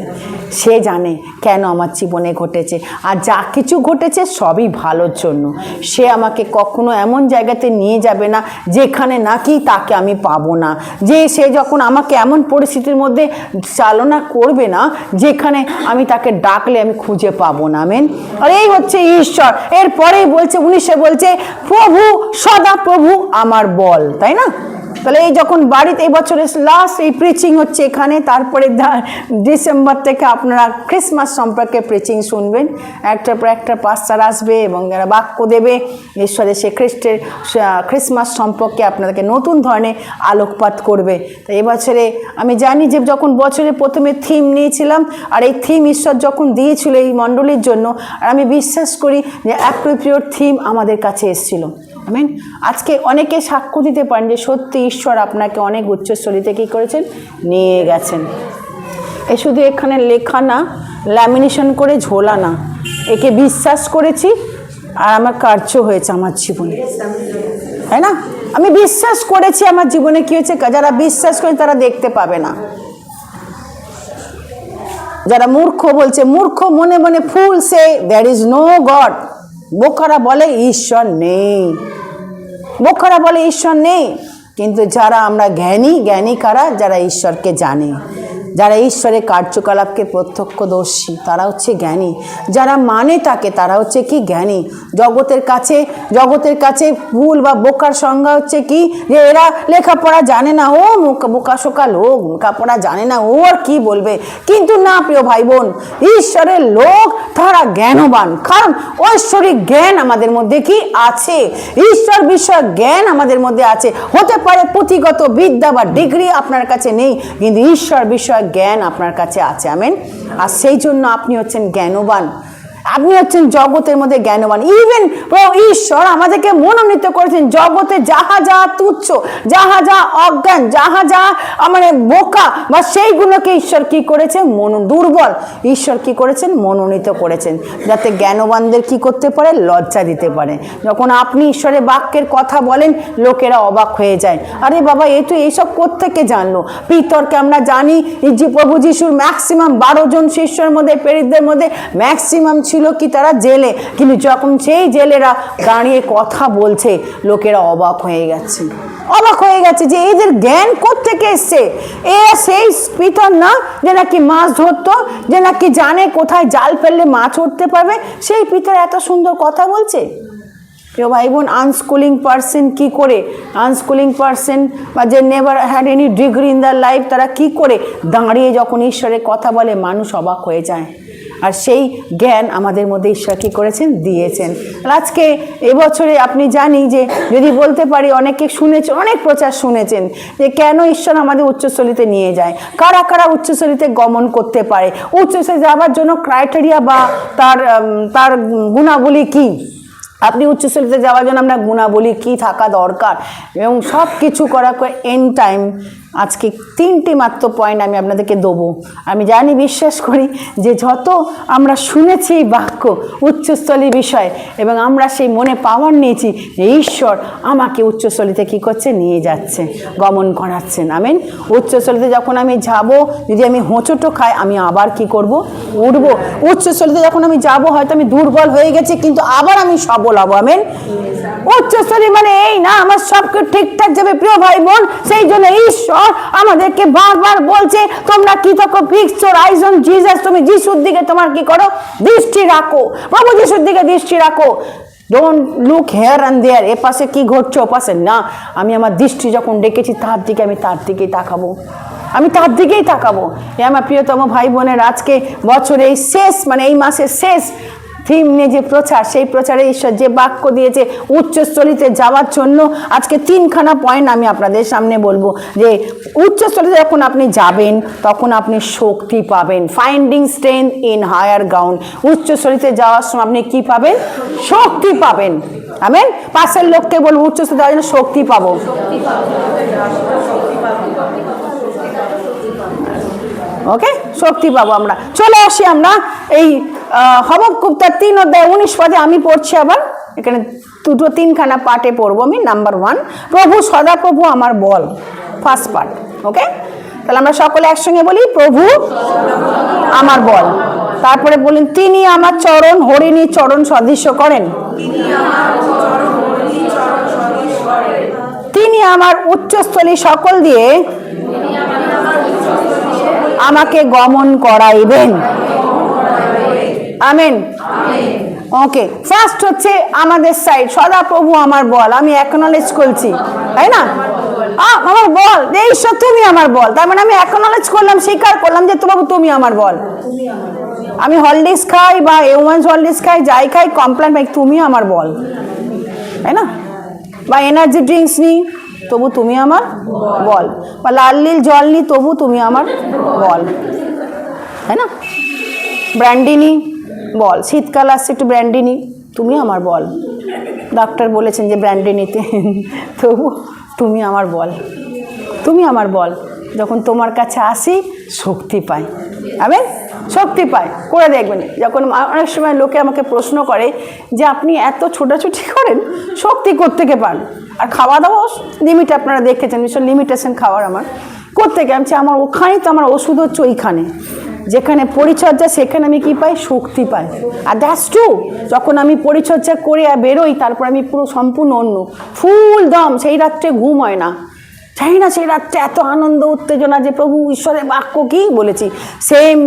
সে জানে কেন আমার জীবনে ঘটেছে। আর যা কিছু ঘটেছে সবই ভালোর জন্য। সে আমাকে কখনো এমন জায়গাতে নিয়ে যাবে না যেখানে নাকি তাকে আমি পাবো না, যে সে যখন আমাকে এমন পরিস্থিতির মধ্যে চালনা করবে না যেখানে আমি তাকে ডাকলে আমি খুঁজে পাবো না। আমেন। আর এই হচ্ছে ঈশ্বর। এরপরেই বলছে 19-এ বলছে প্রভু সদা প্রভু আমার বল, তাই না? তাহলে এই যখন বাড়িতে এই বছরের লাস্ট এই প্রিচিং হচ্ছে এখানে, তারপরে ডিসেম্বর থেকে আপনারা ক্রিসমাস সম্পর্কে প্রিচিং শুনবেন। একটার পর একটা পাস্টার আসবে এবং যারা বাক্য দেবে ঈশ্বরের সে খ্রিস্টের ক্রিসমাস সম্পর্কে আপনাদেরকে নতুন ধরনের আলোকপাত করবে। তো এবছরে আমি জানি যে যখন বছরের প্রথমে থিম নিয়েছিলাম, আর এই থিম ঈশ্বর যখন দিয়েছিল এই মণ্ডলীর জন্য, আর আমি বিশ্বাস করি যে অ্যাপ্রোপ্রিয়েট থিম আমাদের কাছে এসেছিল। আমেন। আজকে অনেকে সাক্ষ্য দিতে পারেন যে সত্যি ঈশ্বর আপনাকে অনেক উচ্চস্থলিতে কী করেছেন, নিয়ে গেছেন। এ শুধু এখানে লেখা না, ল্যামিনেশন করে ঝোলা না, একে বিশ্বাস করেছি আর আমার কার্য হয়েছে আমার জীবনে, তাই না? আমি বিশ্বাস করেছি, আমার জীবনে কী হয়েছে। যারা বিশ্বাস করে তারা দেখতে পাবে না। যারা মূর্খ বলছে, মূর্খ মনে মনে ফুল সে দ্যার ইজ নো গড। বোকারা বলে ঈশ্বর নেই, বোকারা বলে ঈশ্বর নেই। কিন্তু যারা আমরা জ্ঞানী, জ্ঞানী কারা? যারা ঈশ্বরকে জানে, যারা ঈশ্বরের কার্যকলাপকে প্রত্যক্ষদর্শী, তারা হচ্ছে জ্ঞানী। যারা মানে তাকে, তারা হচ্ছে কি জ্ঞানী। জগতের কাছে ভুল বা বোকার সংজ্ঞা হচ্ছে কি, যে এরা লেখাপড়া জানে না, ও বোকাশোকা লোক, লেখাপড়া জানে না, ও আর কি বলবে। কিন্তু না প্রিয় ভাই বোন, ঈশ্বরের লোক তারা জ্ঞানবান, কারণ ঐশ্বরিক জ্ঞান আমাদের মধ্যে কি আছে, ঈশ্বর বিষয়ক জ্ঞান আমাদের মধ্যে আছে। হতে পারে পুঁথিগত বিদ্যা বা ডিগ্রি আপনার কাছে নেই, কিন্তু ঈশ্বর বিষয় জ্ঞান আপনার কাছে আছে। আমেন। আর সেই জন্য আপনি হচ্ছেন জ্ঞানবান, আপনি হচ্ছেন জগতের মধ্যে জ্ঞানবান। ইভেন ঈশ্বর আমাদেরকে মনোনীত করেছেন জগতে যাহা যাহা তুচ্ছ, যাহা যাহা অজ্ঞান, যাহা যাহা মানে বোকা বা সেইগুলোকে ঈশ্বর কি করেছেন, দুর্বল ঈশ্বর কি করেছেন, মনোনীত করেছেন, যাতে জ্ঞানবানদের কি করতে পারে, লজ্জা দিতে পারে। যখন আপনি ঈশ্বরের বাক্যের কথা বলেন, লোকেরা অবাক হয়ে যায়, আরে বাবা এ তো এইসব কোত্থেকে জানলো। পিতরকে আমরা জানি যে প্রভু যিশুর ম্যাক্সিমাম 12 জন শিষ্যের মধ্যে, প্রেরিতদের মধ্যে ম্যাক্সিমাম ছিল কি তারা জেলে, কিন্তু যখন সেই জেলেরা দাঁড়িয়ে কথা বলছে, লোকেরা অবাক হয়ে গেছে, অবাক হয়ে গেছে যে এদের জ্ঞান কোত্থেকে এসছে। এরা সেই পিতর না যে নাকি মাছ ধরতো, যে নাকি জানে কোথায় জাল ফেললে মাছ উঠতে পারবে, সেই পিতর এত সুন্দর কথা বলছে। প্রিয় ভাই বোন, আনস্কুলিং পার্সন কি করে, আনস্কুলিং পার্সন বা যে never had any degree in the life, তারা কি করে দাঁড়িয়ে যখন ঈশ্বরের কথা বলে, মানুষ অবাক হয়ে যায়। আর সেই জ্ঞান আমাদের মধ্যে ঈশ্বর কী করেছেন, দিয়েছেন। আজকে এবছরে আপনি জানি যে যদি বলতে পারি, অনেকে শুনেছেন, অনেক প্রচার শুনেছেন যে কেন ঈশ্বর আমাদের উচ্চস্থলিতে নিয়ে যায়, কারা কারা উচ্চস্থলিতে গমন করতে পারে, উচ্চস্থলে যাওয়ার জন্য ক্রাইটেরিয়া বা তার গুণাবলী কী। আপনি উচ্চস্থলিতে যাওয়ার জন্য আপনার গুণাবলী কী থাকা দরকার, এবং সব কিছু করার পর এন্ড টাইম আজকে 3টি মাত্র পয়েন্ট আমি আপনাদেরকে দেবো। আমি জানি, বিশ্বাস করি যে যত আমরা শুনেছি এই বাক্য উচ্চস্থলী বিষয়, এবং আমরা সেই মনে পাওয়ার নিয়েছি যে ঈশ্বর আমাকে উচ্চস্থলিতে কী করছে, নিয়ে যাচ্ছে, গমন করাচ্ছেন। আমেন। উচ্চস্থলিতে যখন আমি যাব, যদি আমি হোঁচটো খাই, আমি আবার কি করব, উঠব। উচ্চস্থলিতে যখন আমি যাব, হয়তো আমি দুর্বল হয়ে গেছি, কিন্তু আবার আমি সবল হব। আমেন। উচ্চস্থলী মানে এই না আমার সবকে ঠিকঠাক যাবে। প্রিয় ভাই বোন, সেই জন্য ঈশ্বর আমাদেরকে বারবার বলছে, তোমরা কি থাকো, fix your eyes on Jesus. তুমি যিশুর দিকে তোমার কি করো, দৃষ্টি রাখো, প্রভু যিশুর দিকে দৃষ্টি রাখো। ডোন্ট লুক হেয়ার অ্যান্ড দেয়ার, এ পাশে কি ঘটছে, ও পাশে না। আমি আমার দৃষ্টি যখন ডেকেছি তার দিকে, আমি তার দিকেই তাকাবো, আমি তার দিকেই তাকাবো। এ আমার প্রিয়তম ভাই বোনের, আজকে বছরে এই শেষ, মানে এই মাসের শেষ থিম নিয়ে যে প্রচার, সেই প্রচারে ঈশ্বর যে বাক্য দিয়েছে উচ্চস্থলিতে যাওয়ার জন্য, আজকে 3খানা পয়েন্ট আমি আপনাদের সামনে বলবো। যে উচ্চস্থলিতে যখন আপনি যাবেন, তখন আপনি শক্তি পাবেন। Finding strength in higher ground. উচ্চস্থলিতে যাওয়ার সময় আপনি কি পাবেন, শক্তি পাবেন। আমেন। পাশের লোককে বলবো, উচ্চস্থলিতে যাওয়ার জন্য শক্তি পাবো। ওকে, শক্তি পাবো আমরা। চলে আসি আমরা এই হবক্কুক 3:19 আমি পড়ছি আবার, এখানে 3খানা পার্টে পড়বো আমি। নাম্বার 1, প্রভু সদা প্রভু আমার বল, ফার্স্ট পার্ট। ওকে, তাহলে আমরা সকলে একসঙ্গে বলি, প্রভু আমার বল। তারপরে বলেন তিনি আমার চরণ হরিণী চরণ সদৃশ্য করেন, তিনি আমার উচ্চস্থলী সকল দিয়ে আমাকে গমন করাইবেন। আমেন। ওকে, ফার্স্ট হচ্ছে আমাদের সাইড, সদা প্রভু আমার বল, আমি অ্যাকনলেজ করছি, তাই না? আমার বল যে ঈশ্বর তুমি আমার বল, তার মানে আমি অ্যাকনলেজ করলাম, স্বীকার করলাম যে প্রভু তুমি আমার বল। আমি হলডিস খাই বা এওয়ান্স হলডিস খাই, যাই খাই, কমপ্লেন পাই, তুমি আমার বল, তাই না? বা এনার্জি ড্রিঙ্কস নিই, তবু তুমি আমার বল, বা লাল নীল জল নিই, তবু তুমি আমার বল, তাই না? ব্র্যান্ডি নিই, বল, শীতকাল আসছে একটু ব্র্যান্ডি নিই, তুমি আমার বল। ডাক্তার বলেছেন যে ব্র্যান্ডি নিতে, তবু তুমি আমার বল, তুমি আমার বল। যখন তোমার কাছে আসি শক্তি পাই, আমেন, শক্তি পায়। করে দেখবেন, যখন অনেক সময় লোকে আমাকে প্রশ্ন করে যে আপনি এত ছোটাছুটি করেন, শক্তি কোত্থেকে পান? আর খাওয়া দাওয়া লিমিট, আপনারা দেখেছেন ভীষণ লিমিটেশন খাওয়ার আমার কোত্থেকে। আমি আমার ওখানেই তো আমার ওষুধ হচ্ছে, ওইখানে যেখানে পরিচর্যা সেখানে আমি কি পাই? শক্তি পাই। আর দ্যাটস ট্রু। যখন আমি পরিচর্যা করে বেরোই, তারপর আমি পুরো সম্পূর্ণ অন্য, ফুল দম, সেই রাত্রে ঘুম হয় না, চাই না সেই রাত্রে এত আনন্দ উত্তেজনা যে প্রভু ঈশ্বরের বাক্য কি বলেছি, সেম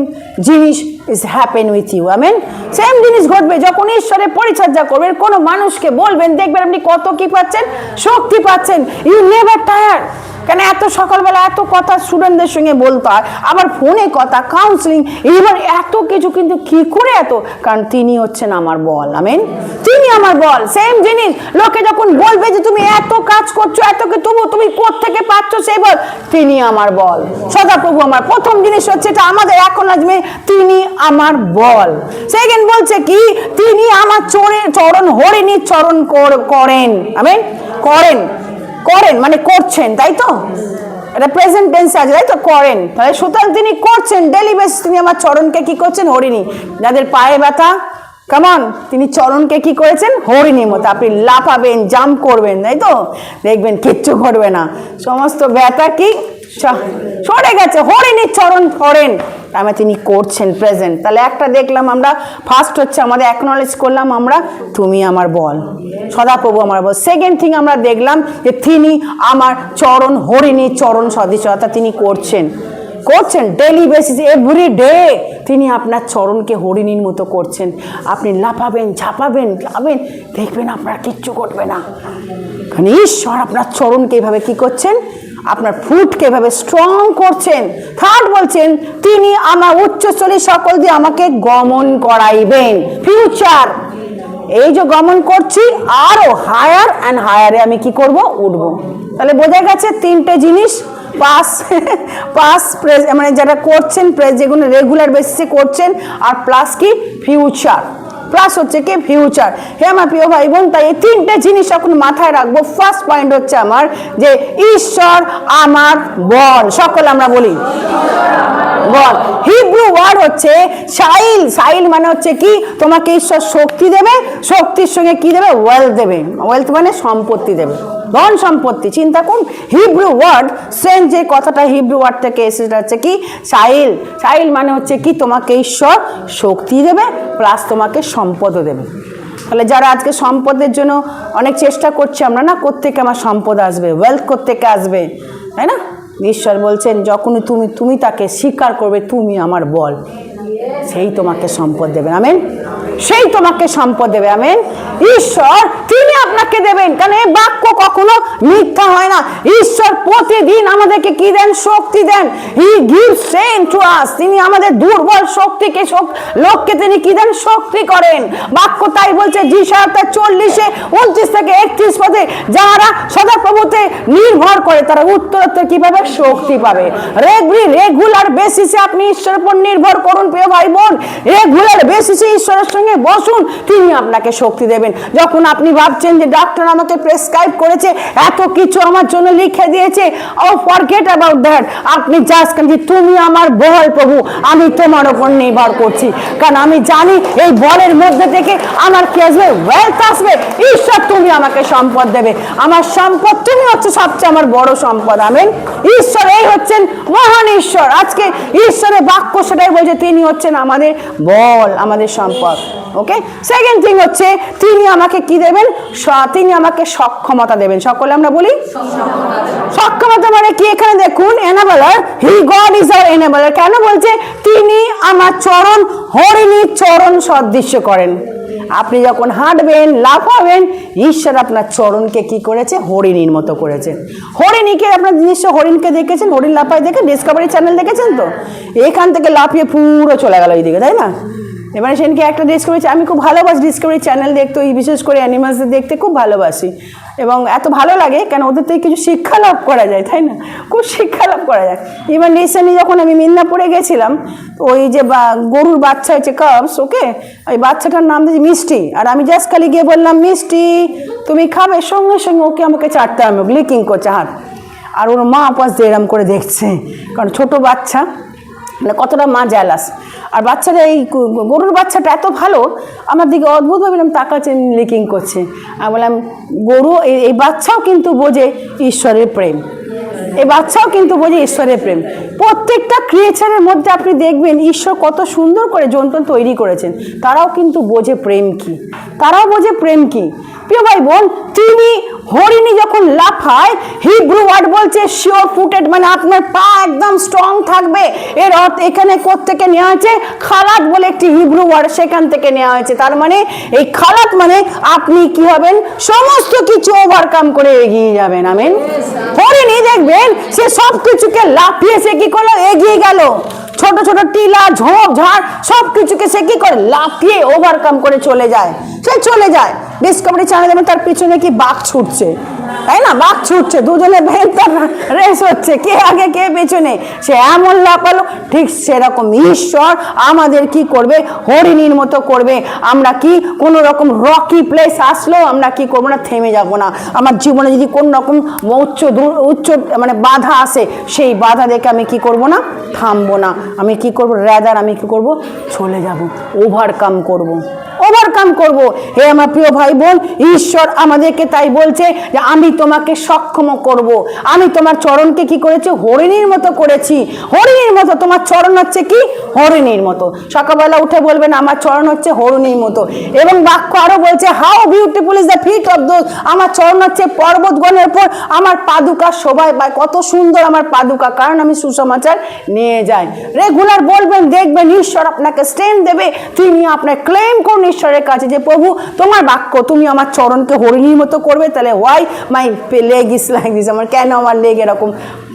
জিনিস is happen with you. Amen. Same জিনিস ঘটবে যখন ঈশ্বরের পরিচর্যা করবেন, কোনো মানুষকে বলবেন, দেখবেন আপনি কত কি পাচ্ছেন, শক্তি পাচ্ছেন। You never tired. কেন এত সকালবেলা এত কথা স্টুডেন্টদের সঙ্গে বলতে হয়, আবার ফোনে কথা, কাউন্সিলিং, এবার এত কিছু, কিন্তু কি করে এত? কারণ তিনি হচ্ছেন আমার বল। আমেন। তিনি আমার বল। সেম জিনিস লোকে যখন বলবে যে তুমি এত কাজ করছো, এত কি, তবু তুমি কোত্থেকে পাচ্ছ সেই বল? তিনি আমার বল, সদাপ্রভু আমার। প্রথম জিনিস হচ্ছে এটা আমাদের এখন আজমে, তিনি আমার বল। সেকেন্ড বলছে কি? তিনি আমার চরণ হরিণী চরণ করেন। আমেন। করেন, করেন মানে করছেন, তাই তো? এটা প্রেজেন্ট টেন্সে আছে, তাই তো? করেন। তাহলে সুতরাং তিনি করছেন, ডেইলি বেসিস তিনি আমার চরণকে কি করছেন? হরিণী। যাদের পায়ে ব্যথা, কেমন, তিনি চরণকে কি করেছেন? হরিণীর মতো। আপনি লাফাবেন, জাম্প করবেন, তাই তো? দেখবেন কিচ্ছু ঘটবে না, সমস্ত ব্যথা কি সরে গেছে। হরিণীর চরণ করেন, তার মানে তিনি করছেন, প্রেজেন্ট। তাহলে একটা দেখলাম আমরা, ফার্স্ট হচ্ছে আমাদের অ্যাকনলেজ করলাম আমরা, তুমি আমার বল, সদাপ্রভু আমার বল। সেকেন্ড থিং আমরা দেখলাম যে তিনি আমার চরণ হরিণী চরণ সদৃশ, অর্থাৎ তিনি করছেন, করছেন ডেইলি বেসিস, এভরি ডে তিনি আপনার চরণকে হরিণীর মতো করছেন। আপনি লাফাবেন, ঝাঁপাবেন, যাবেন, দেখবেন আপনার কিচ্ছু ঘটবে না, কারণ ঈশ্বর আপনার চরণকে এভাবে কি করছেন? আপনার ফুটকে এভাবে স্ট্রং করছেন। থার্ড বলছেন তিনি আমার উচ্চস্থলী সকল দিয়ে আমাকে গমন করাইবেন। ফিউচার, এই যে গমন করছি, আরো হায়ার অ্যান্ড হায়ারে আমি কি করব? উঠবো। তাহলে বোঝা গেছে তিনটে জিনিস, পাস, পাস, মানে যারা করছেন, যেগুলো রেগুলার বেসিসে করছেন, আর প্লাস কি? ফিউচার। প্লাস হচ্ছে কি? ফিউচার। হে আমার প্রিয় ভাই বোন, তাই এই তিনটে জিনিস এখন মাথায় রাখবো। ফার্স্ট পয়েন্ট হচ্ছে আমার যে ঈশ্বর আমার বল। সকল আমরা বলি বল। হিব্রু ওয়ার্ড হচ্ছে সাইল। সাইল মানে হচ্ছে কি? তোমাকে ঈশ্বর শক্তি দেবে, শক্তির সঙ্গে কি দেবে? ওয়েলথ দেবে। ওয়েলথ মানে সম্পত্তি দেবে, ধন সম্পত্তি। চিন্তা করুন, হিব্রু ওয়ার্ড সেম যে কথাটা হিব্রু ওয়ার্ড থেকে এসেছে হচ্ছে কি? সাইল। সাইল মানে হচ্ছে কি? তোমাকে ঈশ্বর শক্তি দেবে, প্লাস তোমাকে সম্পদও দেবে। তাহলে যারা আজকে সম্পদের জন্য অনেক চেষ্টা করছে আমরা, না, কোত্থেকে আমার সম্পদ আসবে, ওয়েলথ কোত্থেকে আসবে, তাই না? ঈশ্বর বলছেন যখনই তুমি তাকে স্বীকার করবে, তুমি আমার বল, সেই তোমাকে সম্পদ দেবে। আমেন। সেই তোমাকে সম্পদ দেবে। আমেন। ঈশ্বর তিনি আপনাকে দেবেন, কারণ এই বাক্য কখনো মিথ্যা হয় না। ঈশ্বর প্রতিদিন আমাদেরকে কি দেন? শক্তি দেন। He gives strength to us. তিনি আমাদের দুর্বল শক্তিকে, লোককে তিনি কি দেন? শক্তি করেন। বাক্য তাই বলছে যিশায়া 40:29 থেকে 31 পদে, যারা সদাপ্রভুতে নির্ভর করে তারা উত্তরোত্তর কি পাবে? শক্তি পাবে। রেগুলার বেসিসে আপনি ঈশ্বরের উপর নির্ভর করুন প্রিয় ভাই বোন। রেগুলার বেসিসে ঈশ্বরের সঙ্গে আসনে বসুন, তিনি আপনাকে শক্তি দেবেন। যখন আপনি ভাবছেন যে ডাক্তার আমাকে প্রেসক্রাইব করেছে, এত কিছু আমার জন্য লিখে দিয়েছে, ও ফরগেট অ্যাবাউট দ্যাট। আপনি জাস্ট যে তুমি আমার বল প্রভু, আমি তোমার ওপর নির্ভর করছি, কারণ আমি জানি এই বলের মধ্যে থেকে আমার কি আসবে, ওয়েলথ আসবে। ঈশ্বর তুমি আমাকে সম্পদ দেবে, আমার সম্পদ তুমি হচ্ছে সবচেয়ে আমার বড় সম্পদ। আমেন। ঈশ্বর এই হচ্ছেন মহান ঈশ্বর। আজকে ঈশ্বরের বাক্য সেটাই বলছে, তিনি হচ্ছেন আমাদের বল, আমাদের সম্পদ। ওকে, সেকেন্ড থিং হচ্ছে তিনি আমাকে কি দেবেন, তিনি আমাকে সক্ষমতা দেবেন। সকলে আমরা বলি সক্ষমতা মানে কি? এখানে দেখুন, এনাবেলার, হি গড ইজ আওয়ার এনাবেলার। কেন বলছে? তিনি আমার চরণ হরিণীর চরণ সদৃশ্য করেন। আপনি যখন হাঁটবেন, লাফাবেন, ঈশ্বর আপনার চরণকে কি করেছে, হরিণীর মতো করেছে। হরিণীকে আপনার নিশ্চয় হরিণকে দেখেছেন, হরিণ লাফায় দেখে ডিসকভারি চ্যানেল দেখেছেন তো, এখান থেকে লাফিয়ে পুরো চলে গেল এইদিকে, তাই না? এবারে সেদিনকে একটা ডিসকভারি, আমি খুব ভালোবাসি ডিসকভারি চ্যানেল দেখতে, ওই বিশেষ করে অ্যানিমালসদের দেখতে খুব ভালোবাসি, এবং এত ভালো লাগে কেন ওদের থেকে কিছু শিক্ষা লাভ করা যায়, তাই না? খুব শিক্ষা লাভ করা যায়। এবার রিসেন্টলি যখন আমি মিদনাপুরে গেছিলাম, ওই যে গরুর বাচ্চা হয়েছে কাবস, ওকে, ওই বাচ্চাটার নাম দিয়েছি মিষ্টি, আর আমি জাস্ট খালি গিয়ে বললাম মিষ্টি তুমি খাবে, সঙ্গে সঙ্গে ওকে আমাকে চারটা আমি লিকিং করছে হাত, আর ওর মা পাশ দিয়ে এরম করে দেখছে, কারণ ছোট বাচ্চা, মানে কতটা মা জ্যালাস। আর বাচ্চাটা, এই গরুর বাচ্চাটা এত ভালো, আমার দিকে অদ্ভুতভাবে এরকম তাকাচ্ছে, লিকিং করছে। আমি বললাম গরু, এই বাচ্চাও কিন্তু বোঝে ঈশ্বরের প্রেম, এই বাচ্চাও কিন্তু বোঝে ঈশ্বরের প্রেম। প্রত্যেকটা ক্রিয়েচারের মধ্যে আপনি দেখবেন ঈশ্বর কত সুন্দর করে জন্তু তৈরি করেছেন, তারাও কিন্তু বোঝে প্রেম কি, তারাও বোঝে প্রেম কি। প্রিয় ভাই বোন, তিনি হরিণী যখন লাফায়, হিব্রু ওয়ার্ড বলছে শিওর ফুটেড, মানে আপনার পা একদম স্ট্রং থাকবে। এর অর্থ এখানে কোত্থেকে নেওয়া হয়েছে, খালাত বলে একটি হিব্রু ওয়ার্ড, সেখান থেকে নেওয়া হয়েছে। তার মানে এই খালাত মানে আপনি কি হবেন, সমস্ত কিছু ওভারকাম করে এগিয়ে যাবেন। আমেন। হরিণী দেখবেন সে সব কিছুকে লাফিয়ে সে কি করলো, এগিয়ে গেল। ছোট ছোট টিলা, ঝোঁক ঝাড় সব কিছুকে সে কি করে, লাফিয়ে ওভারকাম করে চলে যায়, সে চলে যায়। ডিসকভারি চ্যানেল যেমন তার পিছনে কি বাঘ ছুটছে, তাই না? বাঘ ছুটছে, দুজনে ভেতর রেস হচ্ছে, কে আগে কে পেছনে, সে এমন লাফালো। ঠিক সেরকম ঈশ্বর আমাদের কি করবে, হরিণীর মতো করবে। আমরা কি কোনো রকম রকি প্লেস আসলেও আমরা কি করবো না, থেমে যাব না। আমার জীবনে যদি কোন রকম উচ্চ মানে বাধা আসে, সেই বাধা দেখে আমি কি করব না, থামবো না। আমি কি করব, রেদার আমি কি করব, চলে যাব, ওভারকাম করব, ওভারকাম করব। হে আমার প্রিয় ভাই বোন, ঈশ্বর আমাদেরকে তাই বলছে যে আমি তোমাকে সক্ষম করব। আমি তোমার চরণকে কি করেছি, হরিণীর মতো করেছি। হরিণীর মতো, তোমার চরণ হচ্ছে কি, হরিণীর মতো। সকালবেলা উঠে বলবেন আমার চরণ হচ্ছে হরিণীর মতো। এবং বাক্য আরো বলছে how beautiful is the feet of those, আমার চরণ হচ্ছে পর্বতগণের উপর আমার পাদুকা শোভায় পায়। কত সুন্দর আমার পাদুকা, কারণ আমি সুসমাচার নিয়ে যাই। রেগুলার বলবেন, দেখবেন ঈশ্বর আপনাকে স্ট্রেংথ দেবে। তিনি আপনার ক্লেম করুন ঈশ্বরের কাছে যে প্রভু তোমার বাক্য, তুমি আমার চরণকে হরিণীর মতো করবে। তাহলে why my leg is like this, আমার কেন আমার লেগ এরকম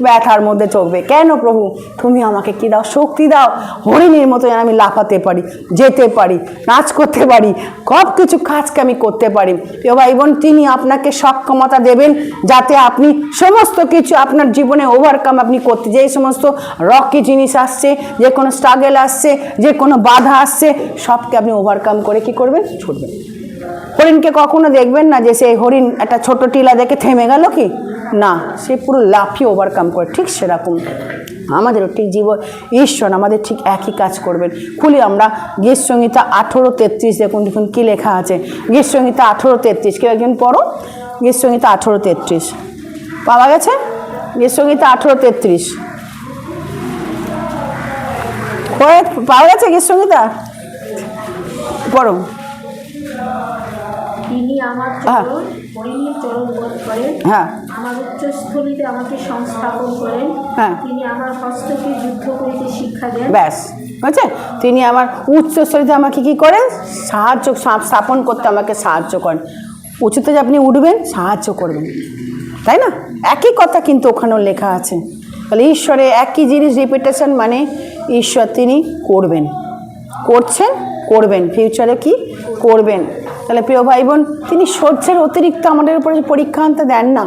ব্যথার মধ্যে চলবে, কেন প্রভু তুমি আমাকে কি দাও, শক্তি দাও, হরিণীর মতো যেন আমি লাফাতে পারি, যেতে পারি, নাচ করতে পারি, সব কিছু কাজকে আমি করতে পারি। প্রিয় ভাই বোন, তিনি আপনাকে সক্ষমতা দেবেন যাতে আপনি সমস্ত কিছু আপনার জীবনে ওভারকাম আপনি করতে, যে সমস্ত রকি জিনিস আসছে, যে কোনো স্ট্রাগল আসছে, যে কোনো বাধা আসছে, সবকে আপনি ওভারকাম করে কি করবেন, ছুটবেন। হরিণকে কখনো দেখবেন না যে সে হরিণ একটা ছোট টিলা দেখে থেমে গেল, কি না, সে পুরো লাফিয়ে ওভারকাম করে। ঠিক সেরকম আমাদেরও ঠিক জীবন, ঈশ্বর আমাদের ঠিক একই কাজ করবেন। খুলি আমরা গীতসংহিতা 18:33, দেখুন দেখুন কী লেখা আছে। গীতসংহিতা 18:33, কেউ একজন পড়ো গীতসংহিতা 18:33, পাওয়া গেছে? গীতসংহিতা 18:33 পাওয়া গেছে? গীতসংহিতা পড়ো। তিনি আমার চরণ হরিণীর চরণ বোধ করেন, হ্যাঁ, আমার উচ্চস্থলিতে আমাকে সংস্থাপন করেন। হ্যাঁ, তিনি আমার হস্তকে যুদ্ধ করিতে শিক্ষা দেন। ব্যাস হয়েছে। তিনি আমার উচ্চস্থলিতে আমাকে কি করেন, সাহায্য স্থাপন করতে আমাকে সাহায্য করেন। উঁচুতে যে আপনি উঠবেন, সাহায্য করবেন, তাই না? একই কথা কিন্তু ওখানেও লেখা আছে। তাহলে ঈশ্বরে একই জিনিস রিপিটেশন, মানে ঈশ্বর তিনি করবেন, করছেন, করবেন, ফিউচারে কি করবেন। তাহলে প্রিয় ভাই বোন, তিনি সহ্যের অতিরিক্ত আমাদের উপরে পরীক্ষা আনতে দেন না।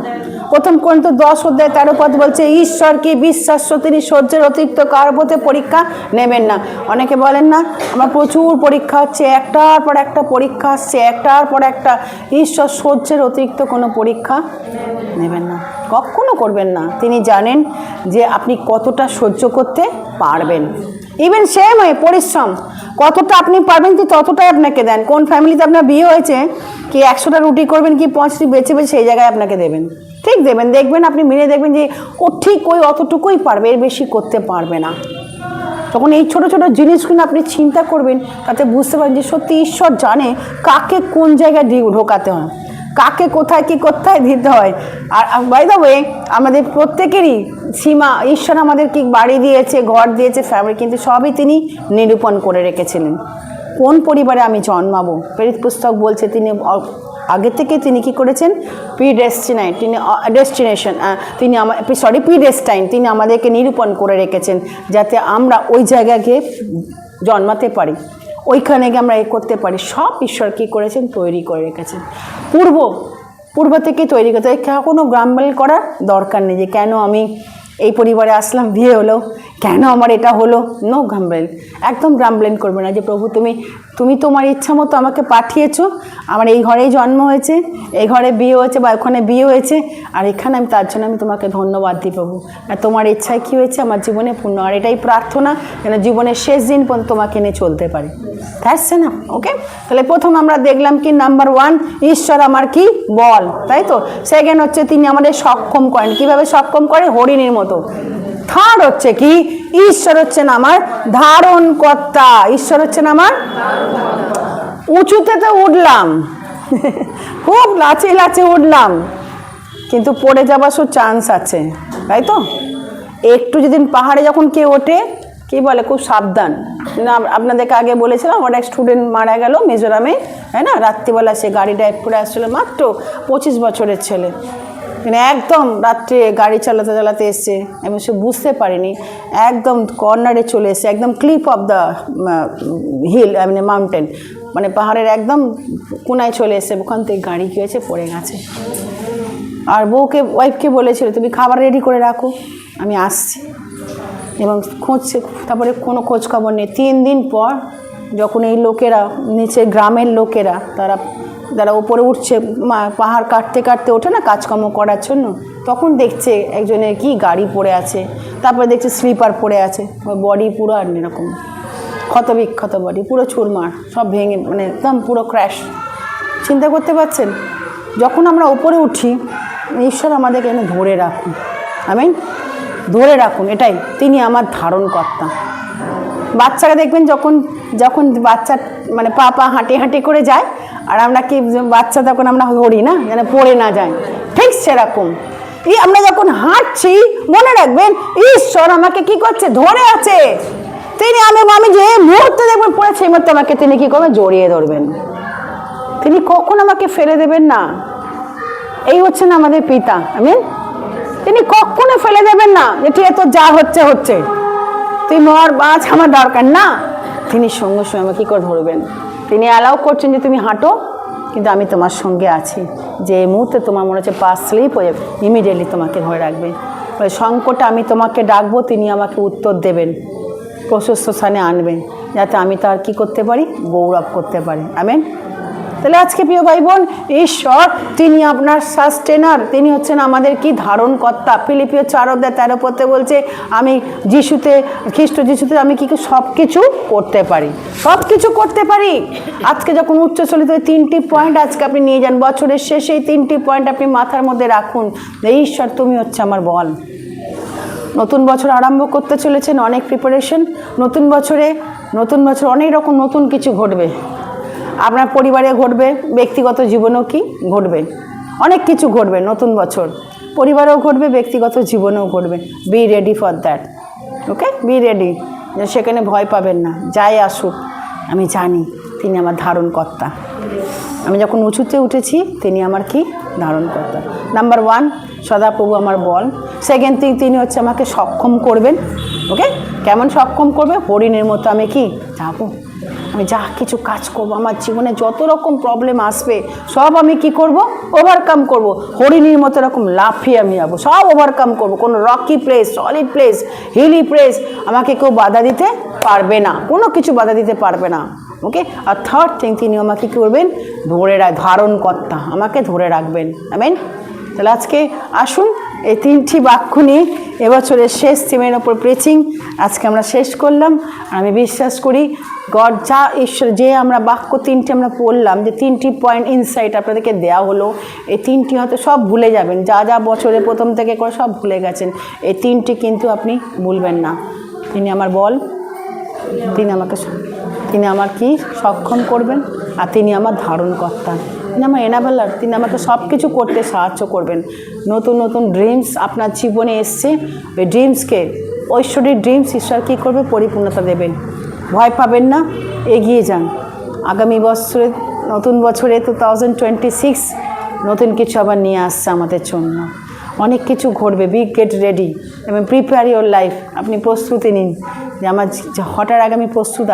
প্রথম Corinthians 10:13 বলছে ঈশ্বরকে বিশ্বাস্য, তিনি সহ্যের অতিরিক্ত কারোর প্রতি পরীক্ষা নেবেন না। অনেকে বলেন না আমার প্রচুর পরীক্ষা হচ্ছে, একটার পর একটা পরীক্ষা আসছে, একটার পর একটা। ঈশ্বর সহ্যের অতিরিক্ত কোনো পরীক্ষা নেবেন না, কখনো করবেন না। তিনি জানেন যে আপনি কতটা সহ্য করতে পারবেন। ইভেন সেম হয় পরিশ্রম, কতটা আপনি পারবেন কি ততটাই আপনাকে দেন। কোন ফ্যামিলিতে আপনার বিয়ে হয়েছে কি 100টা রুটি করবেন কি 5টি বেছে বেছে সেই জায়গায় আপনাকে দেবেন, ঠিক দেবেন। দেখবেন আপনি মিলে দেখবেন যে ও ঠিক ওই অতটুকুই পারবে, এর বেশি করতে পারবে না। তখন এই ছোটো ছোটো জিনিসগুলো আপনি চিন্তা করবেন, তাতে বুঝতে পারেন যে সত্যি ঈশ্বর জানে কাকে কোন জায়গায় ঢোকাতে হয়, কাকে কোথায় কি কোথায় দিতে হয়। আর বাই দ্য ওয়ে আমাদের প্রত্যেকেরই সীমা ঈশ্বর আমাদের কি বাড়ি দিয়েছে, ঘর দিয়েছে, ফ্যামিলি, কিন্তু সবই তিনি নিরূপণ করে রেখেছিলেন। কোন পরিবারে আমি জন্মাবো, প্রেরিত পুস্তক বলছে তিনি আগে থেকে তিনি কি করেছেন, প্রিডেস্টিনাইট, তিনি ডেস্টিনেশন, প্রিডেস্টাইন, তিনি আমাদেরকে নিরূপণ করে রেখেছেন যাতে আমরা ওই জায়গায় গিয়ে জন্মাতে পারি, ওইখানে গিয়ে আমরা করতে পারি। সব ঈশ্বর কী করেছেন, তৈরি করে রেখেছেন। পূর্ব থেকে তৈরি করতে, কোনো গ্রামবেল করার দরকার নেই যে কেন আমি এই পরিবারে আসলাম, বিয়ে হলো, কেন আমার এটা হলো। নো গ্রামবেল, একদম গ্রামবেল করবে না যে প্রভু তুমি তোমার ইচ্ছা মতো আমাকে পাঠিয়েছো, আমার এই ঘরেই জন্ম হয়েছে, এই ঘরে বিয়ে হয়েছে বা ওখানে বিয়ে হয়েছে, আর এখানে আমি তার জন্য আমি তোমাকে ধন্যবাদ দিই প্রভু। আর তোমার ইচ্ছায় কী হয়েছে আমার জীবনে পূর্ণ, আর এটাই প্রার্থনা যেন জীবনের শেষ দিন পর্যন্ত তোমাকে নিয়ে চলতে পারে। তাইছে না? ওকে, তাহলে প্রথম আমরা দেখলাম কি নাম্বার 1 ঈশ্বর আমার কি বল, তাই তো। সেকেন্ড হচ্ছে তিনি আমাদের সক্ষম করেন, কিভাবে সক্ষম করে, হরিণের মতো। থার্ড হচ্ছে কি ঈশ্বর হচ্ছেন আমার ধারণ কর্তা, ঈশ্বর হচ্ছেন আমার। উঁচুতে তো উঠলাম খুব লাচে লাচে উঠলাম, কিন্তু পড়ে যাবার সব চান্স আছে, তাই তো। একটু যেদিন পাহাড়ে যখন কেউ ওঠে কি বলে খুব সাবধান। না আপনাদেরকে আগে বলেছিলাম আমার এক স্টুডেন্ট মারা গেল মিজোরামে, তাই না, রাত্রিবেলা সে গাড়ি ড্রাইভ করে আসছিল, মাত্র 25 বছরের ছেলে, মানে একদম রাত্রে গাড়ি চালাতে চালাতে এসছে এবং সে বুঝতে পারিনি, একদম কর্নারে চলে এসছে, একদম ক্লিফ অফ দ্য হিল, মানে মাউন্টেন, মানে পাহাড়ের একদম কোনায় চলে এসছে, ওখান থেকে গাড়ি কী হয়েছে, পড়ে গেছে। আর ওয়াইফকে বলেছিল তুমি খাবার রেডি করে রাখো, আমি আসছি, এবং তারপরে কোনো খোঁজ খবর নেই। 3 দিন পর যখন এই লোকেরা নিচে গ্রামের লোকেরা যারা ওপরে উঠছে, পাহাড় কাটতে কাটতে ওঠে না কাজকর্ম করার জন্য, তখন দেখছে একজনের কি গাড়ি পড়ে আছে, তারপরে দেখছে স্লিপার পড়ে আছে, বডি পুরো আর এরকম ক্ষতবিক্ষত বডি, পুরো চুরমার, সব ভেঙে, মানে একদম পুরো ক্র্যাশ। চিন্তা করতে পারছেন, যখন আমরা ওপরে উঠি ঈশ্বর আমাদেরকে এনে ধরে রাখুন, আমিন, ধরে রাখুন, এটাই তিনি আমার ধারণকর্তা। বাচ্চারা দেখবেন যখন বাচ্চা মানে পা হাঁটি হাঁটি করে যায়, আর আমরা কি বাচ্চা তখন আমরা ধরি না যেন পড়ে না যায়, ঠিক সেরকম আমরা যখন হাঁটছি মনে রাখবেন ঈশ্বর আমাকে কি করছে, ধরে আছে। তিনি আমি যে মুহূর্তে দেখবেন পড়ে সেই মুহূর্তে আমাকে তিনি কি করবেন, জড়িয়ে ধরবেন। তিনি কখন আমাকে ফেলে দেবেন না। এই হচ্ছেন আমাদের পিতা, আমিন। তিনি কখনো ফেলে দেবেন না যে ঠিক আছে যা হচ্ছে হচ্ছে, তুই মর বাঁচ, আমার দরকার না। তিনি সঙ্গে সঙ্গে আমাকে কী করে ধরবেন। তিনি অ্যালাউ করছেন যে তুমি হাঁটো, কিন্তু আমি তোমার সঙ্গে আছি। যে এই মুহূর্তে তোমার মনে হচ্ছে পা স্লিপ হয়ে যাবে, ইমিডিয়েটলি তোমাকে ধরে রাখবে। ওই সংকটে আমি তোমাকে ডাকবো, তিনি আমাকে উত্তর দেবেন, প্রশস্ত স্থানে আনবেন, যাতে আমি তার কি করতে পারি, গৌরব করতে পারি, আমেন। তাহলে আজকে প্রিয় ভাই বোন, ঈশ্বর তিনি আপনার সাস্টেনার, তিনি হচ্ছেন আমাদের কি ধারণকর্তা। ফিলিপিও 4:13 বলছে আমি খ্রিস্ট যিশুতে আমি কি সব কিছু করতে পারি, সব কিছু করতে পারি। আজকে যখন উচ্চচলিত 3টি পয়েন্ট আজকে আপনি নিয়ে যান, বছরের শেষে এই 3টি পয়েন্ট আপনি মাথার মধ্যে রাখুন, ঈশ্বর তুমি হচ্ছে আমার বল। নতুন বছর আরম্ভ করতে চলেছেন, অনেক প্রিপারেশন। নতুন বছরে অনেক রকম নতুন কিছু ঘটবে, আপনার পরিবারে ঘটবে, ব্যক্তিগত জীবনেও কি ঘটবে, অনেক কিছু ঘটবে। নতুন বছর পরিবারেও ঘটবে, ব্যক্তিগত জীবনেও ঘটবে। Be ready for that, okay, be ready. সেখানে ভয় পাবেন না, যাই আসুক আমি জানি তিনি আমার ধারণকর্তা। আমি যখন উঁচুতে উঠেছি তিনি আমার কি ধারণকর্তা। নাম্বার 1 সদাপ্রভু আমার বল। সেকেন্ড থিং তিনি হচ্ছে আমাকে সক্ষম করবেন, ওকে। কেমন সক্ষম করবে, হরিণের মতো আমি কি যাবো, আমি যা কিছু কাজ করব, আমার জীবনে যত রকম প্রবলেম আসবে সব আমি কি করব, ওভারকাম করব। হরিণীর মতো এরকম লাফিয়ে আমি যাবো, সব ওভারকাম করব। কোনো rocky place, solid place, hilly place আমাকে কেউ বাধা দিতে পারবে না, কোনো কিছু বাধা দিতে পারবে না। ওকে। আর থার্ড থিং, তিনি আমাকে কী করবেন, ধারণকর্তা, আমাকে ধরে রাখবেন। আমেন। তাহলে আজকে আসুন এই 3টি বাক্য নিয়ে এবছরের শেষ থিমের ওপর প্রিচিং আজকে আমরা শেষ করলাম। আমি বিশ্বাস করি গড যা ঈশ্বর যে আমরা বাক্য 3টি আমরা পড়লাম, যে 3টি পয়েন্ট ইনসাইট আপনাদেরকে দেওয়া হলো, এই 3টি হয়তো সব ভুলে যাবেন, যা যা বছরে প্রথম থেকে করে সব ভুলে গেছেন, এই 3টি কিন্তু আপনি ভুলবেন না। তিনি আমার বল, তিনি আমার কি সক্ষম করবেন, আর তিনি আমার ধারণকর্তা, তিনি আমার এনাবেলার, তিনি আমাকে সব কিছু করতে সাহায্য করবেন। নতুন নতুন ড্রিমস আপনার জীবনে এসছে, ওই ড্রিমসকে, ঐশ্বরিক ড্রিমস ঈশ্বর কী করবে, পরিপূর্ণতা দেবেন। ভয় পাবেন না, এগিয়ে যান। আগামী বছরে, নতুন বছরে 2026 নতুন কিছু আবার নিয়ে আসছে আমাদের জন্য, অনেক কিছু ঘটবে। বি গেট রেডি এবং প্রিপেয়ার ইওর লাইফ। আপনি প্রস্তুতি নিন যে আমার হঠাৎ আগে আমি প্রস্তুত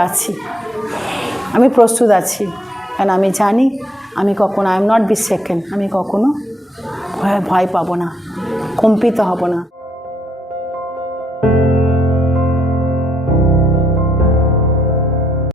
আছি, কারণ আমি জানি আমি কখনো, I am not be second, আমি কখনো ভয় পাবো না, কম্পিত হব না।